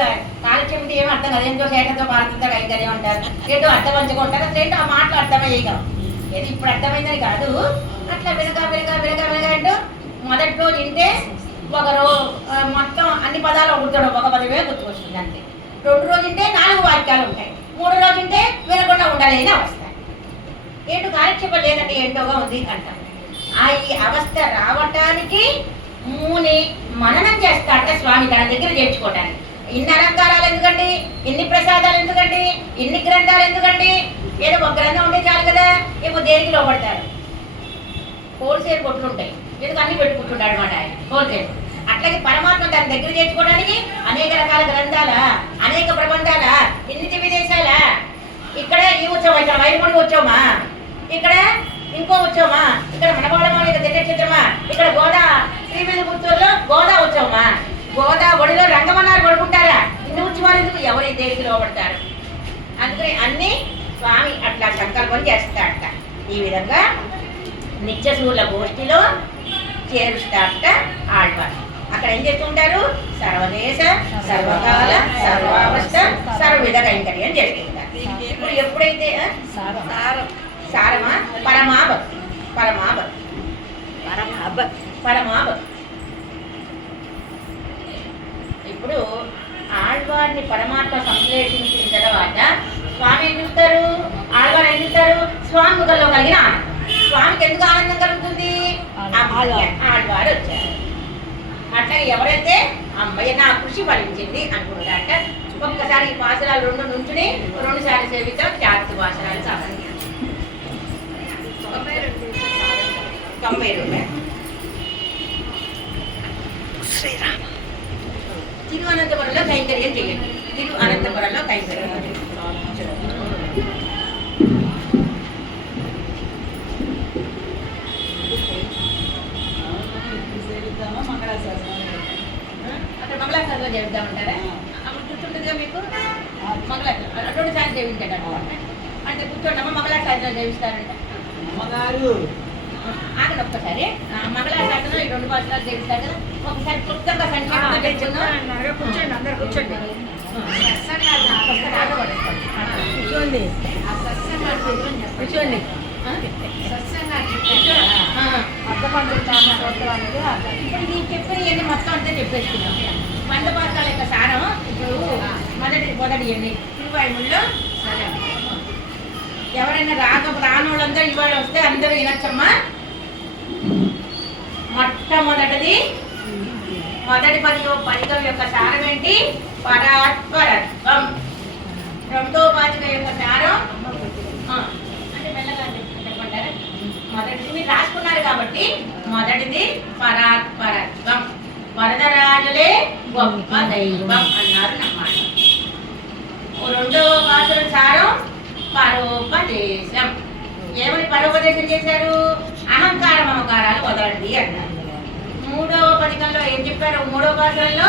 కాలక్షేపం ఏమో అర్థం కాదు. ఏంటో శేఖతో భారతంతో కైంకర్యం ఉంటారు, ఏంటో అర్థవంచగా ఉంటారు. అసలు ఏంటో ఆ మాటలు అర్థమే చేయగలం. ఏది ఇప్పుడు అర్థమైందని కాదు. అట్లా వినగా ఏంటో మొదటి రోజు వింటే మొత్తం అన్ని పదాలు గుర్తుడం, ఒక పదమే గుర్తుకొస్తుంది అంతే. 2 రోజు వింటే 4 వాక్యాలు ఉంటాయి. 3 రోజు వింటే వినకుండా ఉండలేని అవస్థ. ఏంటో కాలక్షేపం లేదంటే ఏంటోగా ఉంది అంటారు. ఈ అవస్థ రావటానికి ముని మననం చేస్తాడట స్వామి తన దగ్గర చేర్చుకోవడానికి. ఇన్ని అలంకారాలు ఎందుకండి, ఇన్ని ప్రసాదాలు ఎందుకండి, ఇన్ని గ్రంథాలు ఎందుకండి? ఏదో ఒక గ్రంథం ఉంటే చాలు కదా. ఇప్పుడు దేనికి లోపడతారు? హోల్సేల్ కొట్లు ఉంటాయి, ఎందుకు అన్ని పెట్టుకుంటుంటాడు అనమాట ఆయన హోల్సేల్. అట్లాగే పరమాత్మ తన దగ్గర చేర్చుకోవడానికి అనేక రకాల గ్రంథాల, అనేక ప్రబంధాల, ఇన్ని విదేశాల. ఇక్కడ ఈ ఉత్సవం, ఇక్కడ వైపుడి ఉత్సవమా, ఇక్కడ ఇంకో ఉత్సవమా, ఇక్కడ మనబాళమౌళి దివ్యక్షేత్రమా, ఇక్కడ గోదా శ్రీవిల్లిపుత్తూరులో గోదా ఉత్సవమా, గోదా ఒడిలో రంగమన్నారు పడుకుంటారా? ఇన్ని ఉత్సవాలు ఎందుకు? ఎవరి దేనికి లోపడతారు? అందుకని అన్ని స్వామి అట్లా సంకల్పం చేస్తాడట. ఈ విధంగా నిత్యశూల గోష్ఠిలో చేరుస్తాడట ఆళ్వారు. అక్కడ ఏం చేస్తుంటారు? సర్వదేశ సర్వకాల సర్వావస్థ సర్వవిధ కైంకర్యం చేస్తుంటారు. ఇప్పుడు ఎప్పుడైతే సారమా పరమాభక్తి, పరమాభక్తి, పరమాభక్తి. ఇప్పుడు ఆళ్వారిని పరమాత్మ సంశ్లేషించిన తర్వాత స్వామి ఏం చూస్తారు? ఆళ్వారు ఏం చూస్తారు? స్వామి ముఖంలో కలిగిన ఆనందం. స్వామికి ఎందుకు ఆనందం కలుగుతుంది? ఆళ్వారు వచ్చారు. అట్లాగే ఎవరైతే అమ్మాయి నా కృషి ఫలించింది అనుకుంటారట. ఒక్కసారి ఈ వాసనాలు 2 నుంచుని 2 సార్లు సేవిస్తాం. జాతి వాసనాలు సాధన 92 శ్రీరామ తిరువనంతపురంలో కైంకర్యం చేయండి. తిరు అనంతపురంలో కైంకర్యం. అక్కడ మంగళాశాలలో చేద్దామంటారా? అప్పుడు గుర్తుంటుందిగా మీకు మంగళాశాల 2 సార్లు చేయించాడు అనమాట. అంటే కూర్చోండమ్మా మంగళాశాలలో చేయిస్తారంట. ఆగండి ఒక్కసారి. మంగళాశాలలో ఈ 2 భాషలు చేయిస్తారు కదా, ఒకసారి క్లుప్తంగా సంక్షేమంగా తెచ్చుకుందాం. కూర్చోండి, అందరూ కూర్చోండి. కూర్చోండి కూర్చోండి. ఇప్పుడు నేను చెప్పినవన్నీ మొత్తం అంతా చెప్పేసుకున్నాం. మండపాతాల యొక్క సారం ఇప్పుడు మొదటి ఎన్ని తిరువాయుముల్లో ఎవరైనా రానోళ్ళందరూ ఇవాళ వస్తే అందరూ వినొచ్చమ్మా. మొదటి పదికం యొక్క సారం ఏంటి? పరాత్పరత్వం. రెండో పదికం యొక్క సారం అంటే మెల్లగా చెప్పమంటారా? మొదటిది మీరు రాసుకున్నారు కాబట్టి మొదటిది పరాత్పరత్వం. వరదరాజులే గొప్ప దైవం అన్నారు అన్నమాట. రెండవ పాత్ర సారం పరోపదేశం. ఏమని పరోపదేశం చేశారు? అహంకార మమకారాలు వదలండి అన్నారు. మూడవ పథకంలో ఏం చెప్పారు? మూడవ పాత్రలో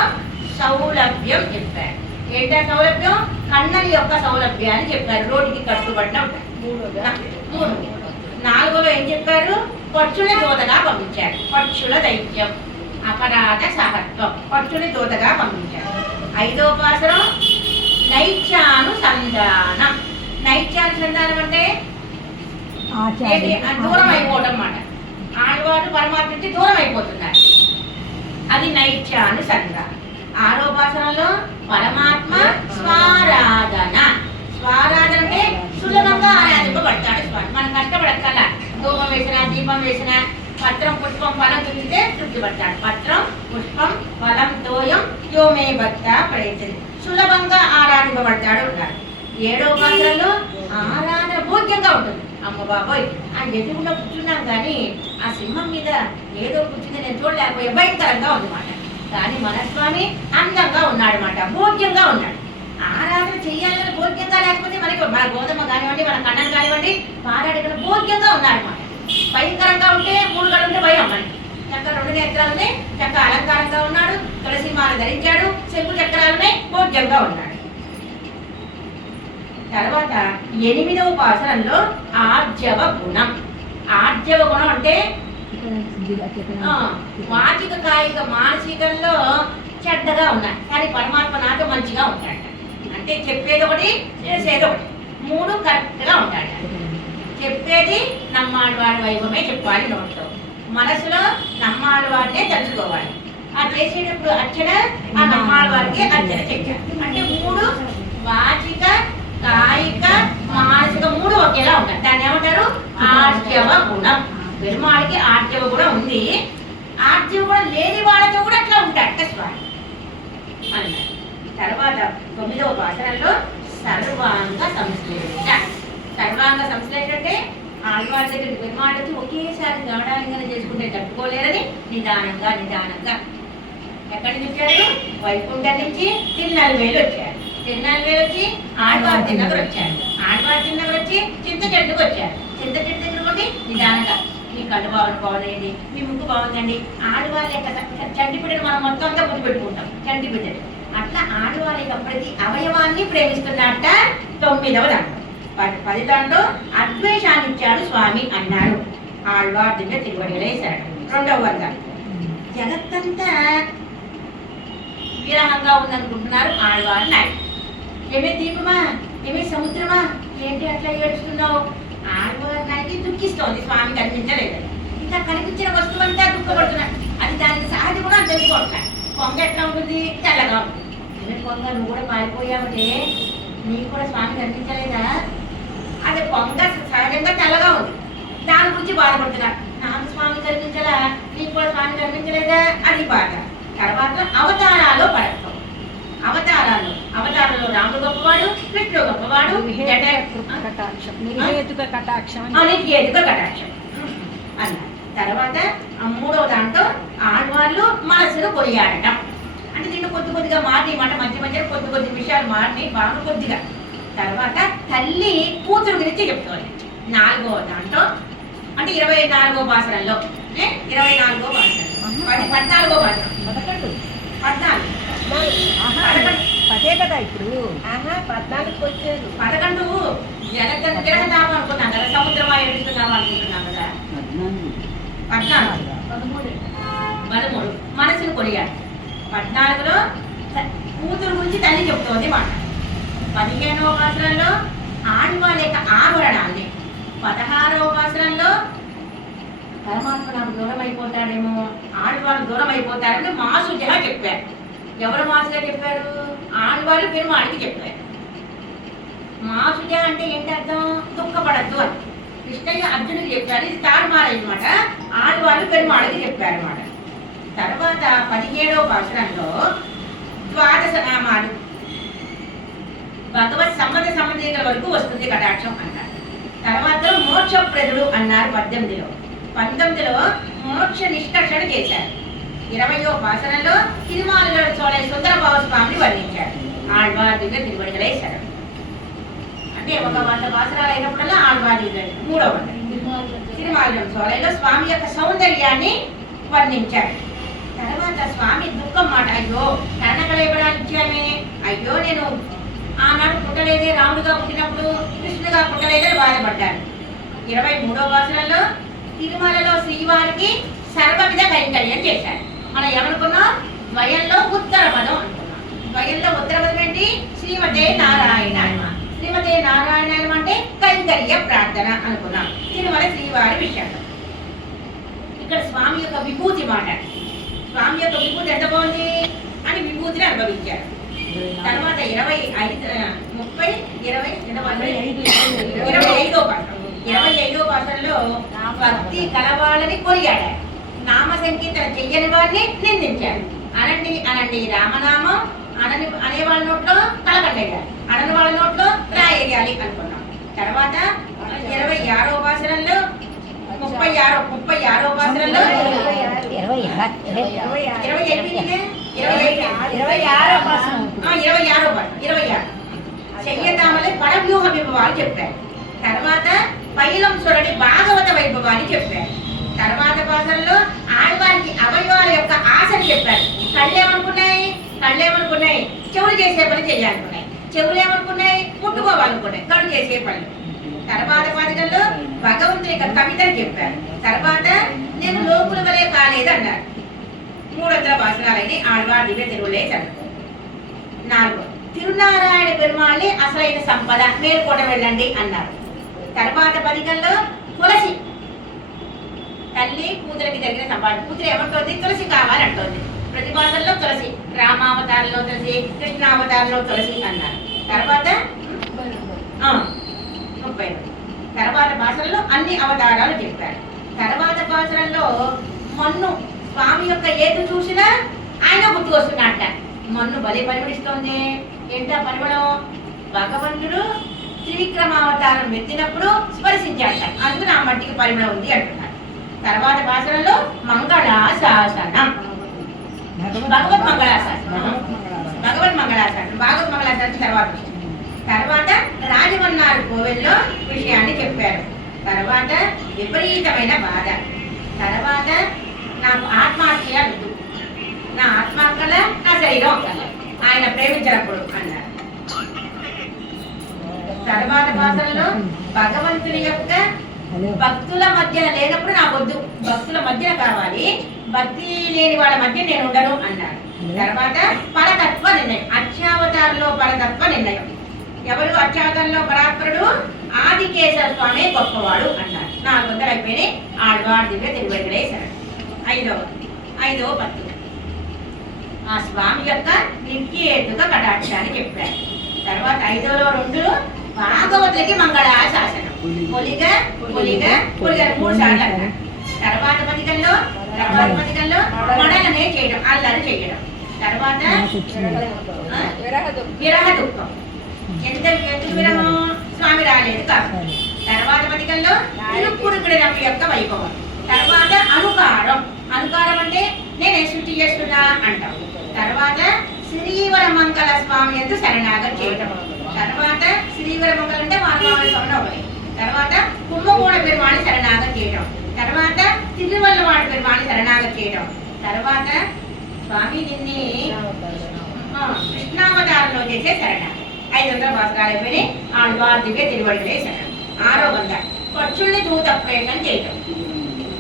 సౌలభ్యం చెప్పారు. ఏంటా సౌలభ్యం? కన్నడి యొక్క సౌలభ్యాన్ని చెప్పారు. రోడ్డుకి కట్టుబడిన మూడు. నాలుగోలో ఏం చెప్పారు? పక్షుల దూతగా పంపించారు. పక్షుల దైత్యం అపరాధ సహత్వం. పక్షుని దూతగా పంపించారు. ఐదవ పాత్రం నైత్యానుసంధానం. నైత్యానుసంధానం అంటే దూరం అయిపోవడం అన్నమాట. ఆడవాడు పరమాత్మ నుంచి దూరం అయిపోతున్నారు. అది నైత్యానుసంధానం. ఆరో భాషలో పరమాత్మ స్వారాధన. స్వారాధన అంటే సులభంగా ఆరాధింపబడతాడు స్వామి. మనం కష్టపడక్కల. ధూపం వేసిన, దీపం వేసిన, పత్రం పుష్పం ఫలం చూపితే తృప్తి పడతాడు. పత్రం పుష్పం ఫలం తోయం యోమే భక్త ప్రయత్నం. సులభంగా ఆరాధింపబడతాడు ఉంటాడు. ఏడవ పాత్రలో ఆరాధన భోగ్యంగా ఉంటుంది. అమ్మ బాబోయ్ ఆయన ఎదుగులో కూర్చున్నాం కానీ ఆ సింహం మీద ఏదో కూర్చుంది నేను చూడలేకపోయే భయంకరంగా ఉందన్నమాట. కానీ మనస్వామి అందంగా ఉన్నాడు అన్నమాట. భోగ్యంగా ఉన్నాడు. ఆరాధన చెయ్యాలని భోగ్యంగా లేకపోతే మనకి మన గోధుమ కానివ్వండి, మన కన్నం కానివ్వండి, పారాడిన భోగ్యంగా ఉన్నాడు అన్నమాట. భయంకరంగా ఉంటే 3 గడులు ఉంటే భయం మనకి. చక్క 2 నేత్రాలనే చక్క అలంకారంగా ఉన్నాడు. తులసి మాల ధరించాడు. శంకు చక్రాలనే భోగ్యంగా ఉన్నాడు. తర్వాత 8వ పాసరంలో ఆర్జవ గుణం. ఆర్జవ గుణం అంటే వాచిక కాయిక మానసికంలో చెడ్డగా ఉన్నాయి కానీ పరమాత్మ నాతో మంచిగా ఉంటాడు. అంటే చెప్పేది ఒకటి చేసేది ఒకటి 3 కరెక్ట్గా ఉంటాడు. చెప్పేది నమ్మాళ్ళవాడి వైభవమే చెప్పాలి నోట్లో. మనసులో నమ్మాళ్ళవాడినే తలుచుకోవాలి. ఆ చేసేటప్పుడు అర్చన ఆ నమ్మాళ్ళవారికి అర్చన చెయ్యాలి. అంటే 3 వాచిక కాయిక మానసిక 3 ఒకేలా ఉంటాయి. దాన్ని ఏమంటారు? ఆర్జవ గుణం. పెరుమాళికి ఆర్జవ గుణం ఉంది. ఆర్జవ గుణం లేని వాళ్ళతో కూడా అట్లా ఉంటాడు స్వామి అన్నారు. తర్వాత 9వ పాసరంలో సర్వాంగ సంశ్లేష. సర్వాంగ సంశ్లేష అంటే ఆడవాళ్ళ దగ్గర పెరుమాళ్ళకి ఒకేసారి గాఢాలింగన చేసుకుంటే తట్టుకోలేరని నిదానంగా నిదానంగా ఎక్కడి నుంచి వచ్చారు? వైకుంఠం నుంచి తిరునల్వేలు వచ్చారు. తిరునల్వేలు వచ్చి ఆడవారి తిన్నగరు వచ్చారు. ఆడవారి తిన్నగరు వచ్చి చింత చెట్టుకు వచ్చారు. చింత చెట్టు దగ్గర ఉండి నిదానంగా మీ కళ్ళు బాగుందండి, మీ ముక్కు బాగుందండి. ఆడవారి యొక్క చంటి బిడ్డను మనం మొత్తం అంతా గుర్తుపెట్టుకుంటాం. చంటి బిడ్డలు అట్లా ఆడవారి యొక్క ప్రతి అవయవాన్ని ప్రేమిస్తున్నట్ట. 9వ దాంట్లో 10 దాంట్లో అద్వేషాన్ని ఇచ్చాడు స్వామి అన్నారు. ఆళ్వార్ దగ్గర తిరువడిగలేశాడు. 2వ వర్గం జగత్తంతా విరహంగా ఉందనుకుంటున్నారు ఆళ్వారు నాయకు. ఏమే దీపమా, ఏమే సముద్రమా, ఏంటి అట్లా ఏడుస్తున్నావు? ఆళ్వారు నాయకి దుఃఖిస్తోంది స్వామి కనిపించలేదని. ఇంకా కనిపించిన వస్తువు అంతా దుఃఖపడుతున్నాడు. అది దానికి సహజ కూడా తెలుసుకోవట్లేదు. పొంగ ఎట్లా ఉంటుంది? తెల్లగా ఉంటుంది. ఏమే పొంగ నువ్వు కూడా పారిపోయావంటే నీకు కూడా స్వామి కనిపించలేదా? అది పొంగ సహజంగా తెల్లగా ఉంది. దాని గురించి బాధపడుతున్నా. నాకు స్వామి కనిపించలా, నీకు కూడా స్వామి కనిపించలేదా? అది బాధ. తర్వాత అవతారాలు పడతాం. అవతారంలో రాముడు గొప్పవాడు, కృష్ణుడు గొప్పవాడు, నిర్హేతుక కటాక్షం అన్నారు. తర్వాత 3వ దాంట్లో ఆడవాళ్ళు మనసును కొనియాడటం. అంటే దీన్ని మధ్య కొద్దిగా మారినాయి మాట, మధ్య మధ్య కొద్ది విషయాలు మారినాయి బాగా కొద్దిగా. తర్వాత తల్లి కూతురు గురించి చెప్తుంది 4వ దాంట్లో, అంటే 24వ భాషలలో 24వ భాష 14వ భాష 14 అదే కదా ఇప్పుడు 14కి వచ్చారు. 11 జలగంధామం అనుకున్నాం కదా, సముద్రం ఎడుస్తున్నాం అనుకుంటున్నాం కదా. 13 మనసును కొలియాడు. 14లో కూతురు గురించి తల్లి చెప్తోంది మాట. 15వ భాషలలో ఆడవాళ్ళ యొక్క ఆభరణాన్ని. 16వ భాషలలో పరమాత్మ నాకు దూరం అయిపోతాడేమో, ఆడవాళ్ళు దూరం అయిపోతారని మాసుజగా చెప్పారు. ఎవరు మాసుగా చెప్పారు? ఆడవాళ్ళు పెరుమాడికి చెప్పారు. మాసుజ అంటే ఏంటి అర్థం? దుఃఖపడద్దు అని కృష్ణయ్య అర్జునుడికి చెప్పారు. ఇది తారుమారన్నమాట. ఆడవాళ్ళు పెరుమాడికి చెప్పారు అన్నమాట. తర్వాత 17వ భాషలో ద్వాదశ నామాలు భగవత్ సంబంధికుల వరకు వస్తుంది కటాక్షం అన్నారు. తర్వాత మోక్షప్రదుడు అన్నారు 18లో. 19లో మోక్ష నిష్కర్షణ చేశారు. 20వ భాషలో తిరుమాల చోళ సుందరబాబు స్వామిని వర్ణించారు. ఆళ్వార్ దివ్య తిరువడిగలై శరణం అంటే 100 భాషలు అయినప్పుడల్లా ఆళ్వార్ దివ్య 3వ తిరుమాల చోళలో స్వామి యొక్క సౌందర్యాన్ని వర్ణించారు. తర్వాత స్వామి దుఃఖం మాట, అయ్యో కర్ణకలేపడానికి ఇచ్చామే, అయ్యో నేను ఆనాడు పుట్టలేదే, రాముడుగా పుట్టినప్పుడు కృష్ణుగా పుట్టలేదని బాధపడ్డారు. 23వ భాషలలో తిరుమలలో శ్రీవారికి సర్వవిధ కైంకర్యం చేశారు. మనం ఏమనుకున్నాం? ద్వయంలో ఉత్తర పదం అనుకున్నాం. ద్వయంలో ఉత్తర పదం ఏంటి? శ్రీమతే నారాయణ. శ్రీమతే నారాయణ అంటే కైంకర్య ప్రార్థన అనుకున్నాం. తిరుమల శ్రీవారి విషయం. ఇక్కడ స్వామి యొక్క విభూతి మాట. స్వామి యొక్క విభూతి ఎంత బాగుంది అని విభూతిని అనుభవించారు. తర్వాత 25వ భాషలో భక్తి కలవాలని కొనియాడారు. నామ సంకీర్తన చెయ్యని వారిని నిందించారు. అనండి అనండి రామనామం అనే వాళ్ళ నోట్లో కలకండేయాలి, అనని వాళ్ళ నోట్లో రాయేయాలి అనుకున్నాం. తర్వాత 26వ భాషలలో 36వ భాషలలో 26 చెయ్యతామలే పరవ్యూహ విభవాలు చెప్పారు. తర్వాత పైలంసురుడి భాగవత వైభవాన్ని చెప్పారు. తర్వాత భాషల్లో ఆడవారికి అవయవాల యొక్క ఆశని చెప్పారు. కళ్ళేమనుకున్నాయి చెవులు చేసే పని చేయాలనుకున్నాయి, చెవులు ఏమనుకున్నాయి ముట్టుకోవాలనుకున్నాయి, కళ్ళు చేసే పనులు. తర్వాత పథకంలో భగవంతుని యొక్క కవితని చెప్పారు. తర్వాత నేను లోకుల వలే కాలేదు అన్నారు. 300 భాషలని ఆళ్వార్ దివ్య తిరువులే చదువుతారు. 4 తిరునారాయణ పెరుమాళ్ళి అసలైన సంపద, మేల్కోట వెళ్ళండి అన్నారు. తర్వాత పథకంలో తులసి తల్లి కూతురికి జరిగిన సంపాదన. కూతురు ఏమంటుంది? తులసి కావాలంటోంది. ప్రతి భాషల్లో తులసి, రామావతారంలో తులసి, కృష్ణావతారంలో తులసి అన్నారు. తర్వాత 30 తర్వాత భాషల్లో అన్ని అవతారాలు చెప్పారు. తర్వాత భాషల్లో మన్ను స్వామి యొక్క ఏది చూసినా ఆయన గుర్తుకొస్తున్నట్ట. మన్ను బలి పరిమళిస్తోంది. ఏంటా పరిమళం? భగవంతుడు త్రివిక్రమావతారం ఎత్తినప్పుడు స్పర్శించాట, అందుకు నా మట్టికి పరిమళం ఉంది అంటున్నారు. తర్వాత భాషలలో మంగళాశాసనం, భగవత్ మంగళాశాసనం తర్వాత తర్వాత రాజమన్నారు కోవెల్లో విషయాన్ని చెప్పారు. తర్వాత విపరీతమైన బాధ. తర్వాత నాకు ఆత్మహత్య వద్దు, నా ఆత్మ కల నా శరీరం కల ఆయన ప్రేమించినప్పుడు అన్నారు. తర్వాత భాషల్లో భగవంతుని యొక్క భక్తుల మధ్యన లేనప్పుడు నాకు వద్దు, భక్తుల మధ్యన కావాలి, భక్తి లేని వాళ్ళ మధ్య నేను ఉండను అన్నారు. తర్వాత పరతత్వ నిర్ణయం, అర్చావతారంలో పరతత్వ నిర్ణయం. ఎవరు అర్చావతారంలో పరాత్పరుడు? ఆదికేశవ స్వామి గొప్పవాడు అన్నారు. 400 అయిపోయినాయి. ఆళ్వార్ దివ్య తిరువడిగలై శరణం. 5వ పత్తు ఆ స్వామి యొక్క నిత్యేతుక కటాక్షాన్ని చెప్పారు. తర్వాత 5లో 2 భాగవతులకి మంగళాశాసనం, పొలిగా 3 సార్లు అన్నారు. తర్వాత పథకంలో మడలనే చేయడం, అల్లరి చేయడం. తర్వాత విరహ దుఃఖం, ఎందుకు విరహం? స్వామి రాలేదు కాబట్టి. తర్వాత పథకంలో తిరుక్కుడుకుడి యొక్క వైభవం. తర్వాత అనుకారం అంటే నేనే సృష్టి చేస్తున్నా అంటాం. తర్వాత శ్రీవరమంగళ స్వామి యందు శరణాగతి చేయటం. తర్వాత శ్రీవరమంగళం అంటే వారమావళి స్వామి ఒకటి. తర్వాత కుంభకోణ పెరుమాళి శరణాగతి చేయటం. తర్వాత తిరువల్లవాడ పెరుమాళి శరణాగతి చేయటం. తర్వాత స్వామి దీన్ని కృష్ణావతారంలో చేసే శరణాగతి. 500 భాస్కరాలు అయిపోయి ఆళ్వార్ దివ్య తిరువడిలే శరణం. 6వ వంద పక్షుల్ని దూత ప్రయత్నం చేయటం.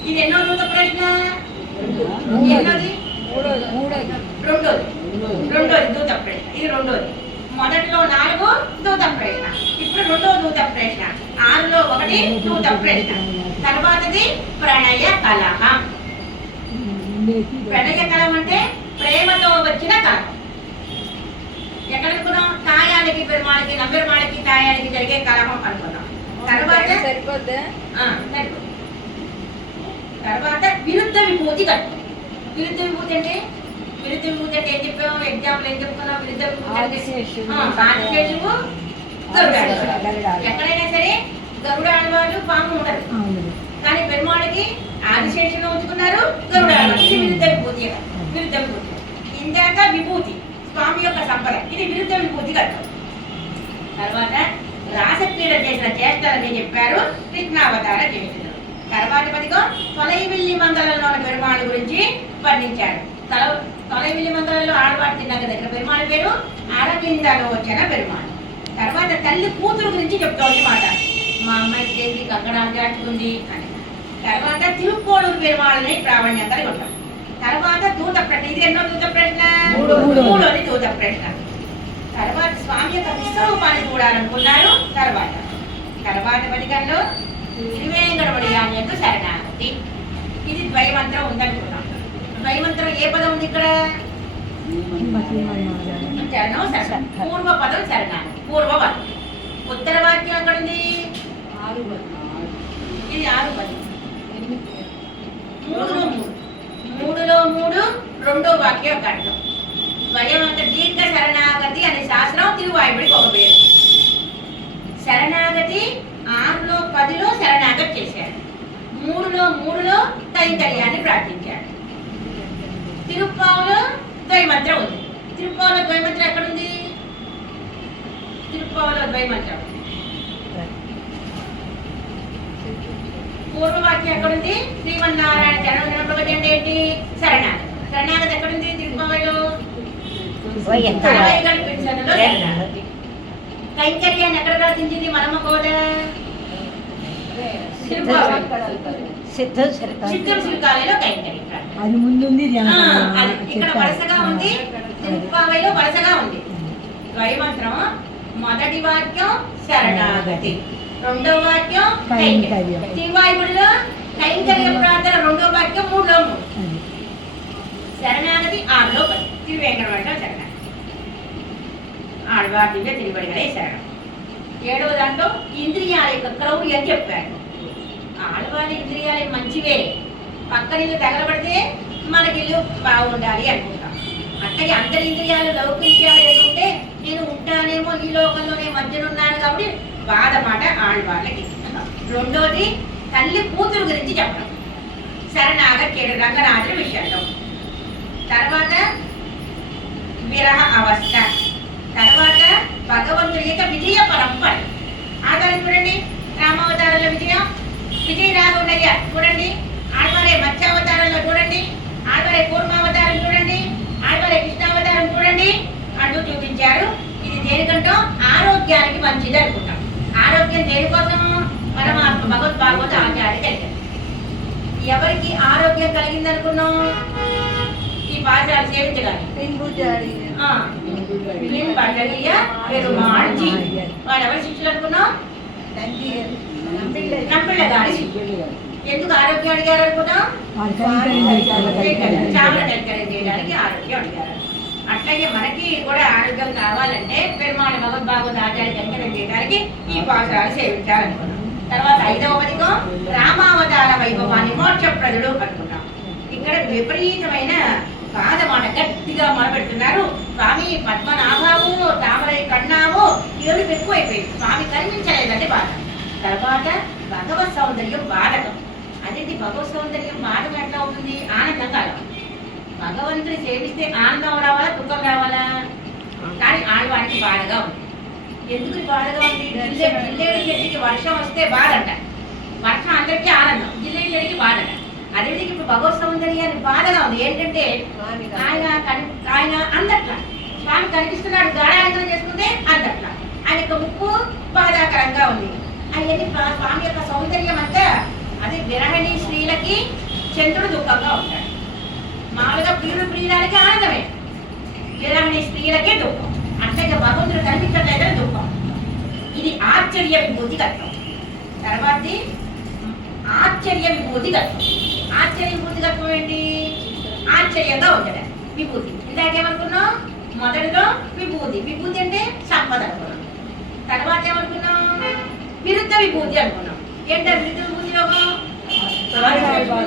ఇది ఎన్నో దూత ప్రయత్న? ఎన్నోది? రెండోది దూత ప్రయత్న. ఇది రెండోది. మొదటిలో 4 దూత ప్రయత్న, ఇప్పుడు 2వ దూత ప్రయత్న, 6లో 1 దూత ప్రయత్న. తర్వాతది ప్రణయ కలహం. ప్రణయ కలహం అంటే ప్రేమతో వచ్చిన కలహం. ఎక్కడ అనుకున్నాం? తాయానికి పెరుమాళికి నమ్పెరుమాళికి తాయానికి జరిగే కలహం అనుకున్నాం. తర్వాత తర్వాత విరుద్ధ విభూతి కట్టం. విరుద్ధ విభూతి అంటే ఏం చెప్పాం? ఎగ్జాంపుల్ ఏం చెప్పుకున్నాం? విరుద్ధ విభూతి అంటే ఆదిశేషువు గరుడాళ్వారు. ఎక్కడైనా సరే గరుడాళ్వారు పాము ఉండరు, కానీ పెరుమాళికి ఆదిశేషును ఉంచుకున్నారు, గరుడాళ్వారు. ఇది విరుద్ధ విభూతి. విరుద్ధ విభూతి ఇందాక విభూతి స్వామి యొక్క సంపద, ఇది విరుద్ధ విభూతి కట్టం. తర్వాత రాసక్రీడ చేసిన చేష్టలని చెప్పారు, కృష్ణావతార చేష్టలు. తర్వాత పదిగో తొలైవిల్లి మంగళంలోని పెరుమాళి గురించి వర్ణించారు. తొలైవిల్లి మంగళంలో ఆడవాడు తిన్నాక దగ్గర పెరుమాళి పేరు అరవిందలో వచ్చిన పెరుమాళి. తర్వాత తల్లి కూతురు గురించి చెప్తోంది మాట, మా అమ్మాయి చేసి కంకణాలు దాటుకుంది అని. తర్వాత తిరుప్పోళూరు పెరుమాళిని ప్రావణ్యం కలిగి ఉంటాం. తర్వాత దూత ప్రశ్న. ఇది ఎన్నో దూత ప్రశ్న? 3వది దూత ప్రశ్న. తర్వాత స్వామి యొక్క విశ్వరూపాన్ని చూడాలనుకున్నారు. తర్వాత పదికంలో తిరువేంకటపడియాని యొక్క శరణాగతి. ఇది ద్వైమంత్రం ఉందనుకున్నాం. ద్వైమంత్రం ఏ పదం ఉంది ఇక్కడ? చరణం శరణం. పూర్వ పదం శరణాగతి, పూర్వ పదం. ఉత్తర వాక్యం ఎక్కడ ఉంది? ఇది 6 పదం. 3లో 3 రెండో వాక్యం యొక్క అర్థం. ద్వయమంత దీర్ఘ శరణాగతి అనే శాస్త్రం తిరువాయుడికి ఒక పేరు. శరణాగతి 6లో 10లో శరణాగతి చేశారు. 3లో కైంకర్యాన్ని ప్రార్థించారు. తిరుప్పావులో ద్వైమంత్రం ఉంది. తిరుప్పావులో ద్వైమంత్రం ఎక్కడుంది? తిరుప్పావులో ద్వైమంత్రం పూర్వవాక్యం ఎక్కడుంది? శ్రీమన్నారాయణ చరణం ప్రగతి అంటే ఏంటి? శరణాగతి. శరణాగతి ఎక్కడుంది? తిరుప్పావులో కైంకర్యాన్ని ఎక్కడ ప్రార్థించింది? మనమ్మ కోద సిద్ధం శ్రీకాళలో కైంకర్యం. ఇక్కడ వరుసగా ఉంది, తిరుప్పావైలో వరుసగా ఉంది. ద్వైమంత్రం మొదటి వాక్యం శరణాగతి, రెండవ వాక్యం కైంకర్యం. తిరువాయుడిలో కైంకర్య ప్రార్థన రెండో వాక్యం 3లో 3. శరణాగతి 6లో 10. తిరువేంకటపడిలో శరణాగతి. ఆళ్వార్ దివ్య తిరువడిగలే శరణం. 7వ దాంట్లో ఇంద్రియాల యొక్క క్రౌర్యం చెప్పాడు. ఆళ్వారి ఇంద్రియాలు మంచివే, పక్కనిల్లు తగలబడితే మనకి ఇల్లు బాగుండాలి అనుకుంటాం. అట్లాగే అందరి ఇంద్రియాలు లౌకించాలి అనుకుంటే నేను ఉంటానేమో ఈ లోకంలోనే మధ్యనున్నాను కాబట్టి బాధ మాట ఆళ్వార్లకి. రెండోది తల్లి కూతురు గురించి చెప్పడం, శరణాగతి రంగనాథుడి విషయంలో. తర్వాత విరహ అవస్థ. తర్వాత భగవంతుడి యొక్క విజయ పరంపర. ఆధారం చూడండి, రామావతారంలో విజయ రాఘవుడయ్య చూడండి, ఆళ్వారే మత్స్యావతారంలో చూడండి, ఆళ్వారే కూర్మావతారం చూడండి, ఆళ్వారే కృష్ణావతారం చూడండి అంటూ చూపించారు. ఇది దేనికంటో ఆరోగ్యానికి మంచిది అనుకుంటాం. ఆరోగ్యం దేనికోసము? పరమాత్మ భగవద్భాగవత ఆచార్య కలిగారు. ఎవరికి ఆరోగ్యం కలిగింది అనుకున్నాం? ఈ పాఠాలు సేవించగాలి. వాడు ఎవరి శిష్యులు అనుకున్నాం? నంపిళ్ళ గారి శిష్యులు. ఎందుకు ఆరోగ్యం అడిగారు అనుకున్నాం? చాలా కైంకర్యం చేయడానికి ఆరోగ్యం అడిగారు. అట్లాగే మనకి కూడా ఆరోగ్యం కావాలంటే పెరుమాళ భగవద్భాగవత ఆచార్య కైంకర్యం చేయడానికి ఈ పాఠాలు సేవించాలనుకున్నాం. తర్వాత 5వ పదికం రామావతార వైభవాన్ని మోక్షప్రదుడు అనుకున్నాం. ఇక్కడ విపరీతమైన బాధ మాట గట్టిగా మొదలుపెడుతున్నారు. స్వామి పద్మనాభావు తామరై కన్నావు ఏడుపు ఎక్కువైపోయింది, స్వామి కనిపించలేదంటే బాధ. తర్వాత భగవత్ సౌందర్యం బాధకం. అదేంటి భగవత్ సౌందర్యం బాధకం ఎట్లా అవుతుంది? ఆనందం కలవాలి. భగవంతుని సేవిస్తే ఆనందం రావాలా, దుఃఖం రావాలా? కానీ ఆడవారికి బాధగా ఉంది. ఎందుకు బాధగా ఉంది? జిల్లేడు చెట్టుకి వర్షం వస్తే బాధ అంట, వర్షం అందరికీ ఆనందం, జిల్లేడు చెట్టుకి బాధ అంట. అదేవిధంగా ఇప్పుడు భగవత్ సౌందర్యాన్ని బాధగా ఉంది. ఏంటంటే ఆయన అందట్లా స్వామి కనిపిస్తున్నాడు, గాఢాంతరం చేసుకుంటే అందట్లా ఆయన యొక్క ముక్కు బాధాకరంగా ఉంది. అవన్నీ స్వామి యొక్క సౌందర్యం అంతా అదే విరహణి స్త్రీలకి చంద్రుడు దుఃఖంగా ఉంటాడు. మామూలుగా ప్రియురాలకి ఆనందమే, విరహణి స్త్రీలకే దుఃఖం. అట్లాగే భగవంతుడు కనిపించట్లేదని దుఃఖం. ఇది ఆశ్చర్య విభూతి తత్వం. తర్వాతది ఆశ్చర్య విభూతి తత్వం. ఆశ్చర్య విభూతి తత్వం ఏంటి? ఆశ్చర్యంగా ఉండడం విభూతి. ఇందాకేమనుకున్నాం? మొదటిలో విభూతి, విభూతి అంటే సంపద అనుకున్నాం. తర్వాత ఏమనుకున్నాం? విరుద్ధ విభూతి అనుకున్నాం. ఏంటో విరుద్ధ విభూతి యోగం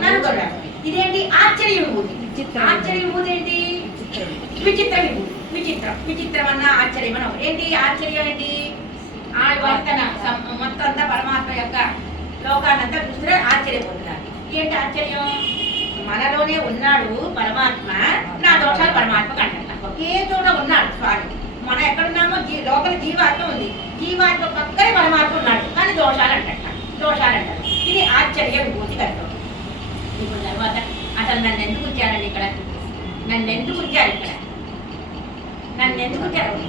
అనుకున్నాం. ఇదేంటి? ఆశ్చర్య విభూతి. ఆశ్చర్య విభూతి ఏంటి? విచిత్ర విభూతి. విచిత్రం అన్న ఆశ్చర్యం అన్న ఏంటి? ఆశ్చర్యం ఏంటి? ఆడవర్తన మొత్తం అంతా పరమాత్మ యొక్క లోకాన్నంతా చూస్తే ఆశ్చర్యపోతున్నారు. ఏంటి ఆశ్చర్యం? మనలోనే ఉన్నాడు పరమాత్మ, నా దోషాలు పరమాత్మ కంటారు. ఒకే చోట ఉన్నాడు స్వామి. మనం ఎక్కడున్నామో లోపల జీవాత్మ ఉంది, జీవాత్మ పక్కనే పరమాత్మ ఉన్నాడు, కానీ దోషాలు అంటారు. ఇది ఆశ్చర్య విభూతి కట్టం. ఇప్పుడు తర్వాత అసలు నన్ను ఎందుకు ఉంచారండి ఇక్కడ? నన్ను ఎందుకు ఉంచారు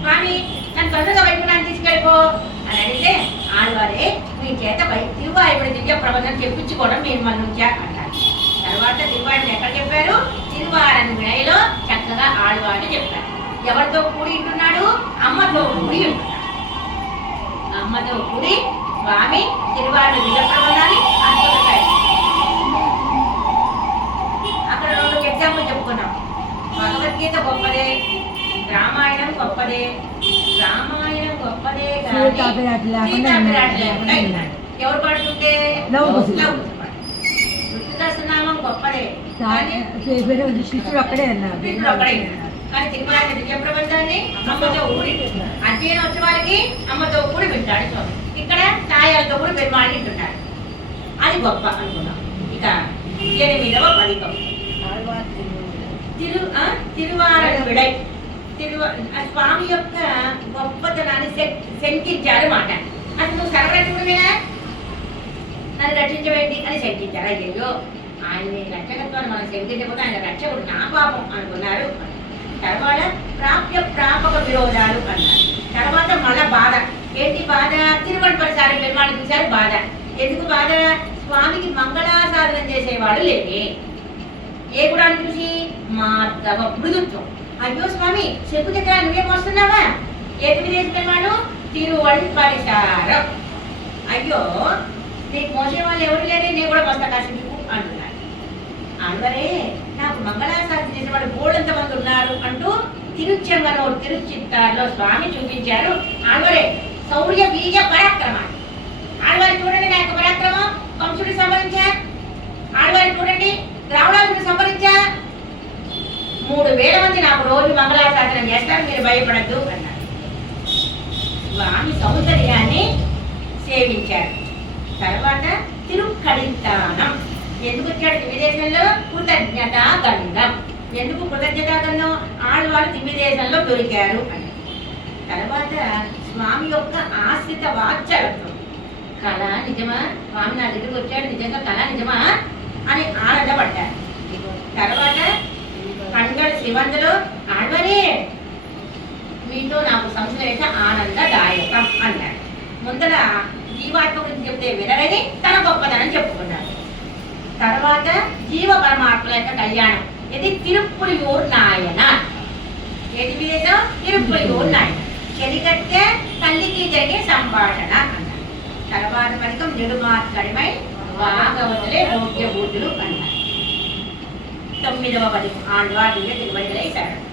స్వామి? నన్ను తొందరగా వైపుణ్ణాన్ని తీసుకెళ్ళిపో అని అడిగితే ఆళ్వారే మీ చేత తిరువాయుడు దివ్య ప్రబంధం చెప్పించుకోవడం మీరు మన నుంచా అంటారు. తర్వాత తిరువాయుడు ఎక్కడ చెప్పారు? తిరువారని విడయలో చక్కగా ఆళ్వారిని చెప్పారు. ఎవరితో కూడి ఉంటున్నాడు? అమ్మతో కూడి ఉంటున్నాడు. అమ్మతో కూడి స్వామి తిరువాయుడు దివ్య ప్రబంధాన్ని అందుకుంటాడు. అక్కడ 2 ఎగ్జాంపుల్ చెప్పుకున్నాం. భగవద్గీత గొప్పదే, రామాయణం గొప్పదే ఎవరు పాడుతుంటే మృత్యుదాసనామం గొప్పదే శిష్యుడు అక్కడే అన్నారు. కానీ తిరుమల దివ్య ప్రబంధాన్ని అమ్మతో కూడి అధ్యయనం వచ్చే వాళ్ళకి అమ్మతో కూడి వింటాడు స్వామి. ఇక్కడ తాయాలతో కూడా పెరుమాళి వింటున్నాడు. అది గొప్ప అనుకున్నాం. ఇక 8వ పదికం తిరువారను విడై. స్వామి యొక్క గొప్పతనాన్ని శంకించారు మాట. అది నువ్వు సర్వరక్షకుడివేనా, నన్ను రక్షించవేంటి అని శంకించారు. అయ్యో ఆయన రక్షకత్వాన్ని మనం శంకించకపోతే ఆయన రక్షకుడు నా పాపం అనుకున్నారు. తర్వాత ప్రాపక విరోధాలు అన్నారు. తర్వాత మళ్ళా బాధ. ఏంటి బాధ? తిరుమల పరిసారం పెరుమాళి చూశారు, బాధ. ఎందుకు బాధ? స్వామికి మంగళాసాధనం చేసేవాడు లేదే. ఏ గుడాన్ని చూసి? మార్గవ మృదుత్వం. అయ్యో స్వామి చెప్పు చక్ర నువ్వేం వస్తున్నావా? ఏది విదేశివాడు? తిరువడి పరిసారం. అయ్యో నీకు మోసే వాళ్ళు ఎవరు లేరే, నేను కూడా వస్తా కాసేపు అంటున్నాడు. అందువరే నాకు మంగళాసాధన చేసేవాడు బోర్డంత మంది ఉన్నారు అంటూ తిరుచిత్తారులో స్వామి చూపించారు. ఆడవరే శౌర్య బీజ పరాక్రమాన్ని. ఆడవారి చూడండి నా యొక్క పరాక్రమం. కంసుడిని సంహరించా. ఆడవారి చూడండి రావణాసుడిని సంహరించా. 3000 మంది నాకు రోజు మంగళాసాధనం చేస్తారు, మీరు భయపడద్దు అన్నారు. స్వామి సౌందర్యాన్ని సేవించారు. తర్వాత తిరుక్కడితానం. ఎందుకు వచ్చాడు దివ్యదేశంలో? కృతజ్ఞతా గంధం. ఎందుకు కృతజ్ఞతా గంధం? ఆడవాళ్ళు దివ్యదేశంలో దొరికారు అని. తర్వాత స్వామి యొక్క ఆశ్రిత వాత్సల్యం. కళ నిజమా? స్వామి నా దగ్గరికి వచ్చాడు, నిజంగా కళ నిజమా అని ఆనందపడ్డారు. తర్వాత పంగళ శ్రీవంతులు ఆడవరే మీతో నాకు సంశ్లేష ఆనందదాయకం అన్నాడు. ముందర జీవాత్మ గురించి చెప్తే వినరని తన గొప్పదనం చెప్పుకున్నారు. తర్వాత జీవ పరమాత్మల యొక్క కళ్యాణం. ఇది తిరుప్పులియూరు నాయన. ఏది విధేదో? తిరుప్పులియూరు నాయన. చెలికట్టే తల్లికి జరిగే సంభాషణ అన్నారు. తర్వాత పథకం నిడుమాత్కడిమై వాగవతులే భోగ్య బూతులు అన్నారు. 9వ పథకం ఆళ్వార్ దివ్య తిరువడిగలై శరణం.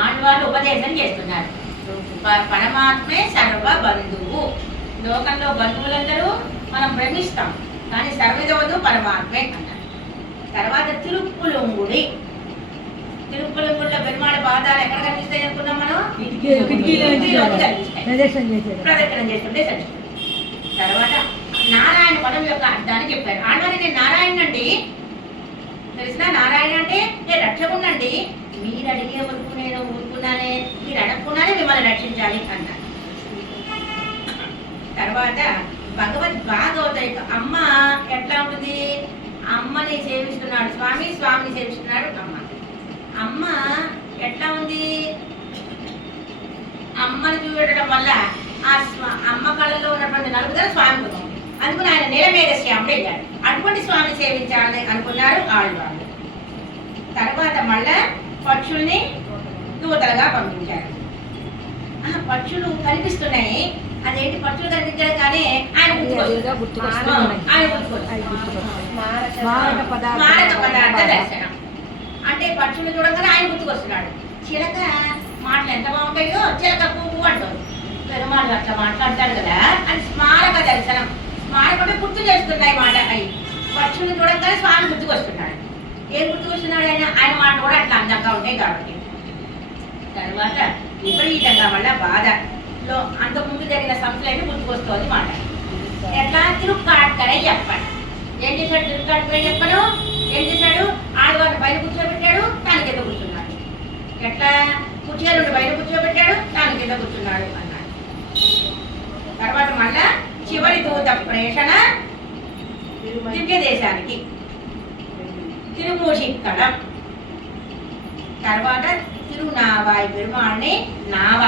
ఆళ్వార్లు ఉపదేశం చేస్తున్నారు. పరమాత్మే సర్వ బంధువు. లోకంలో బంధువులందరూ మనం భ్రమిస్తాం, కానీ సర్వజవదు పరమాత్మే అన్నారు. తర్వాత తిరుప్పులుంగుడి. తిరుప్పులుంగుడిలో పెరుమాళ పాదాలు ఎక్కడ కనిపిస్తాయి అనుకున్నాం మనం? ప్రదక్షిణం చేస్తుంటే సరిస్తుంది. తర్వాత నారాయణ పదం యొక్క అర్థాన్ని చెప్పారు. ఆడవారి నేను నారాయణ అండి తెలిసిన, నారాయణ అంటే నేను రక్షకుడినండి, మీరు అడిగే వరకు నేను ఊరుకున్నానే, మీరు అడగకుండానే మిమ్మల్ని రక్షించాలి అన్నాడు. తర్వాత భగవద్ భాగవత యొక్క అమ్మ ఎట్లా ఉంటుంది? అమ్మని సేవిస్తున్నాడు స్వామి, స్వామిని సేవిస్తున్నాడు అమ్మ. అమ్మ ఎట్లా ఉంది? అమ్మని చూడటం వల్ల అమ్మ కళ్ళలో ఉన్నటువంటి నలుగుదల స్వామి ఉంది. అందుకని ఆయన నీలమేఘ శ్యాముడు అయ్యాడు. అటువంటి స్వామిని సేవించాలని అనుకున్నారు ఆళ్వాళ్ళు. తర్వాత మళ్ళా పక్షుల్ని దూతలుగా పంపించారు. పక్షులు కనిపిస్తున్నాయి, అదేంటి పక్షులు కనిపించడం కానీ ఆయన స్మారక పదార్థ దర్శనం అంటే పక్షులు చూడగానే ఆయన గుర్తుకొస్తున్నాడు. చిలక మాటలు ఎంత బాగుంటాయో, చిలక పువ్వు అంటారు, పెరుమాళ్ళు అట్లా మాట్లాడతాడు కదా, అది స్మారక దర్శనం. స్మారక గుర్తు చేస్తున్నాయి మాట. అవి పక్షులు చూడగానే స్వామి గుర్తుకొస్తున్నాడు. ఏం గుర్తుకొస్తున్నాడు? ఆయన మాట కూడా అట్లా అందంగా ఉంటాయి కాబట్టి. తర్వాత విపరీతంగా వల్ల బాధలో అంతకుముందు జరిగిన సంస్థలన్నీ గుర్తుకొస్తుంది మాట. ఎట్లా? తిరుక్కాడకనే చెప్పాడు. ఏం చేశాడు? తిరుక్కాడకనే చెప్పను. ఏం చేశాడు? ఆడవారిని పైన కూర్చోబెట్టాడు, తాను కింద కూర్చున్నాడు. ఎట్లా? కుర్చీలు బయట కూర్చోబెట్టాడు, తాను కింద కూర్చున్నాడు అన్నాడు. తర్వాత మళ్ళా చివరి దూత ప్రేషణ దివ్య దేశానికి తిరుమూషిక్కడం. తర్వాత తిరునావాయి పెరుమాళ్ళని నావ,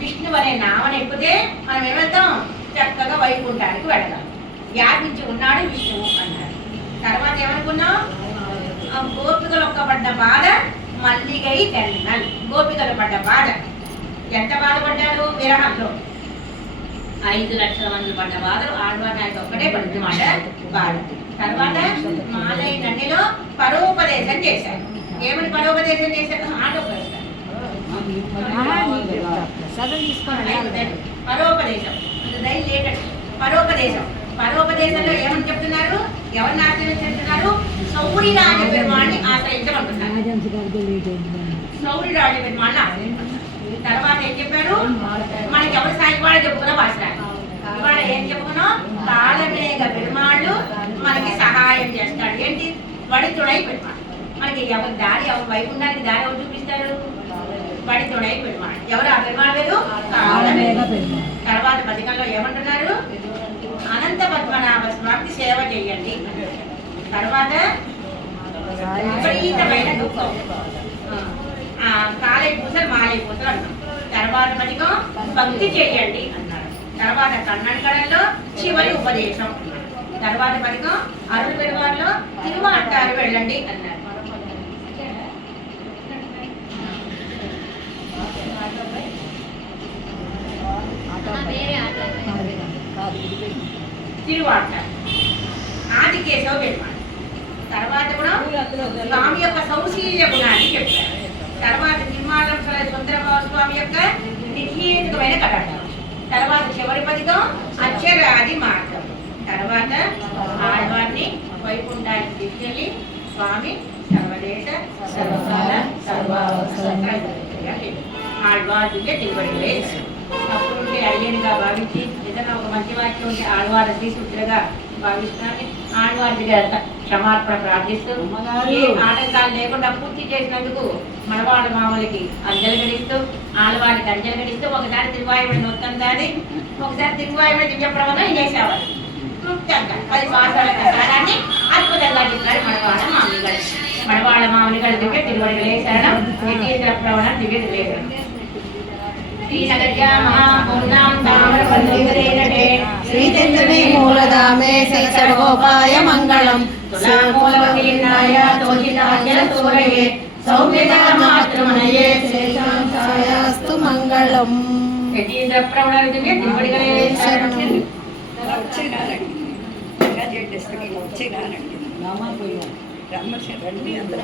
విష్ణు అనే నావని ఎక్కితే మనం ఏమవుతాం? చక్కగా వైకుంఠానికి వెళదాం. వ్యాపించి ఉన్నాడు విష్ణువు అన్నాడు. తర్వాత ఏమనుకున్నాం? గోపికలు ఒక్కబడ్డ బాధ మల్లిగై తెన్నల్. గోపికలు పడ్డ బాధ ఎంత బాధపడ్డారు? విరహంలో 5 లక్షల మంది పడ్డ బాధలు ఆడవారి నాయకు ఒక్కటే పడుతుంది మాట బాధ. తర్వాత మాలయ నన్నిలో పరోపదేశం చేశారు. ఏమని పరోపదేశం చేశారు? ఆటోపదేశం. పరోపదేశం పరోపదేశం. పరోపదేశంలో ఏమని చెప్తున్నారు? ఎవరిని ఆశ్రయించుతున్నారు? సౌరి రాజ పెరుమాళ్ళని ఆశ్రయించమంటున్నారు. సౌరి రాజ పెరుమాళ్ళని ఆశ్రయించుకుంటున్నారు. తర్వాత ఏం చెప్పారు? మనకి ఎవరు సాయి వాళ్ళు చెప్పుకున్న భాష. ఇవాళ ఏం చెప్పుకున్నాం? కాలమేఘ పెరుమాళ్ళు మనకి సహాయం చేస్తాడు. ఏంటి? వడితుడై పెరుమాళ్ళు. మనకి ఎవరి దారి, ఎవరు వైకుంఠానికి దారి ఎవరు చూపిస్తారు? వడితుడై పెరుమాళ్ళు. ఎవరు ఆ పెరుమాళ్ళు? వేరు కాలమేఘ పెరుమాళ్ళు. తర్వాత పథకంలో ఏమంటున్నారు? అనంత పద్మనాభ స్వామికి సేవ చేయండి. తర్వాత విపరీతమైన దుఃఖం, కాలై పూసలు మాలై పూసలు అన్నాం. తర్వాత పథకం భక్తి చేయండి అన్నారు. తర్వాత కన్నడకడలో చివరి ఉపదేశం. తర్వాత పథకం అరుణ పెరువారిలో తిరువాంటారు వెళ్ళండి అన్నారు. తిరువాట ఆదికేశవ పెరుమాళ్. తర్వాత కూడా స్వామి యొక్క సౌశీల్య గుణాన్ని చెప్పారు. తర్వాత నిర్మాణం సుందరబాబు స్వామి యొక్క నిహేతుకమైన కటాక్షం. తర్వాత చివరి పథకం అక్షరాది మార్గం. తర్వాత ఆడవారిని వైకుంఠానికి తీసుకెళ్ళి స్వామి సర్వదేశ సర్వకాల సర్వావస్థ ఆళ్వార్కే తిరుపతిలో అప్పుడు అయ్యనిగా భావించి ఏదైనా ఒక మంచి వాక్యం ఉంటే ఆళ్వారు తీసుకుగా భావిస్తున్నాను. ఆళ్వారి దగ్గర క్షమార్పణ ప్రార్థిస్తూ ఏ ఆటంకాలు లేకుండా పూర్తి చేసినందుకు మనవాళ్ళ మామూలకి అంజలి గడిస్తూ ఆళ్వారికి అంజలి గడిస్తూ ఒకసారి తిరువాయుమడి మొత్తం దాని ఒకసారి తిరువాయుమడి దివ్య ప్రబంధం చేసేవారు. క్లుప్తంగా 10 సంవత్సరాల ప్రసారాన్ని అద్భుతంగా చెప్పారు మనవాళ్ళ మామూలు గడి. మనవాళ్ళ మామూలు గడి దివ్య తిరువడిగలే శరణం నిత్యేంద్ర ప్రవణం దివ్య దివ్య శ్రీచంద్రనే మూలధామే సర్వోపాయ మంగళం సౌమ్యమాతృమనయేస్తు మంగళం. రండి అందరూ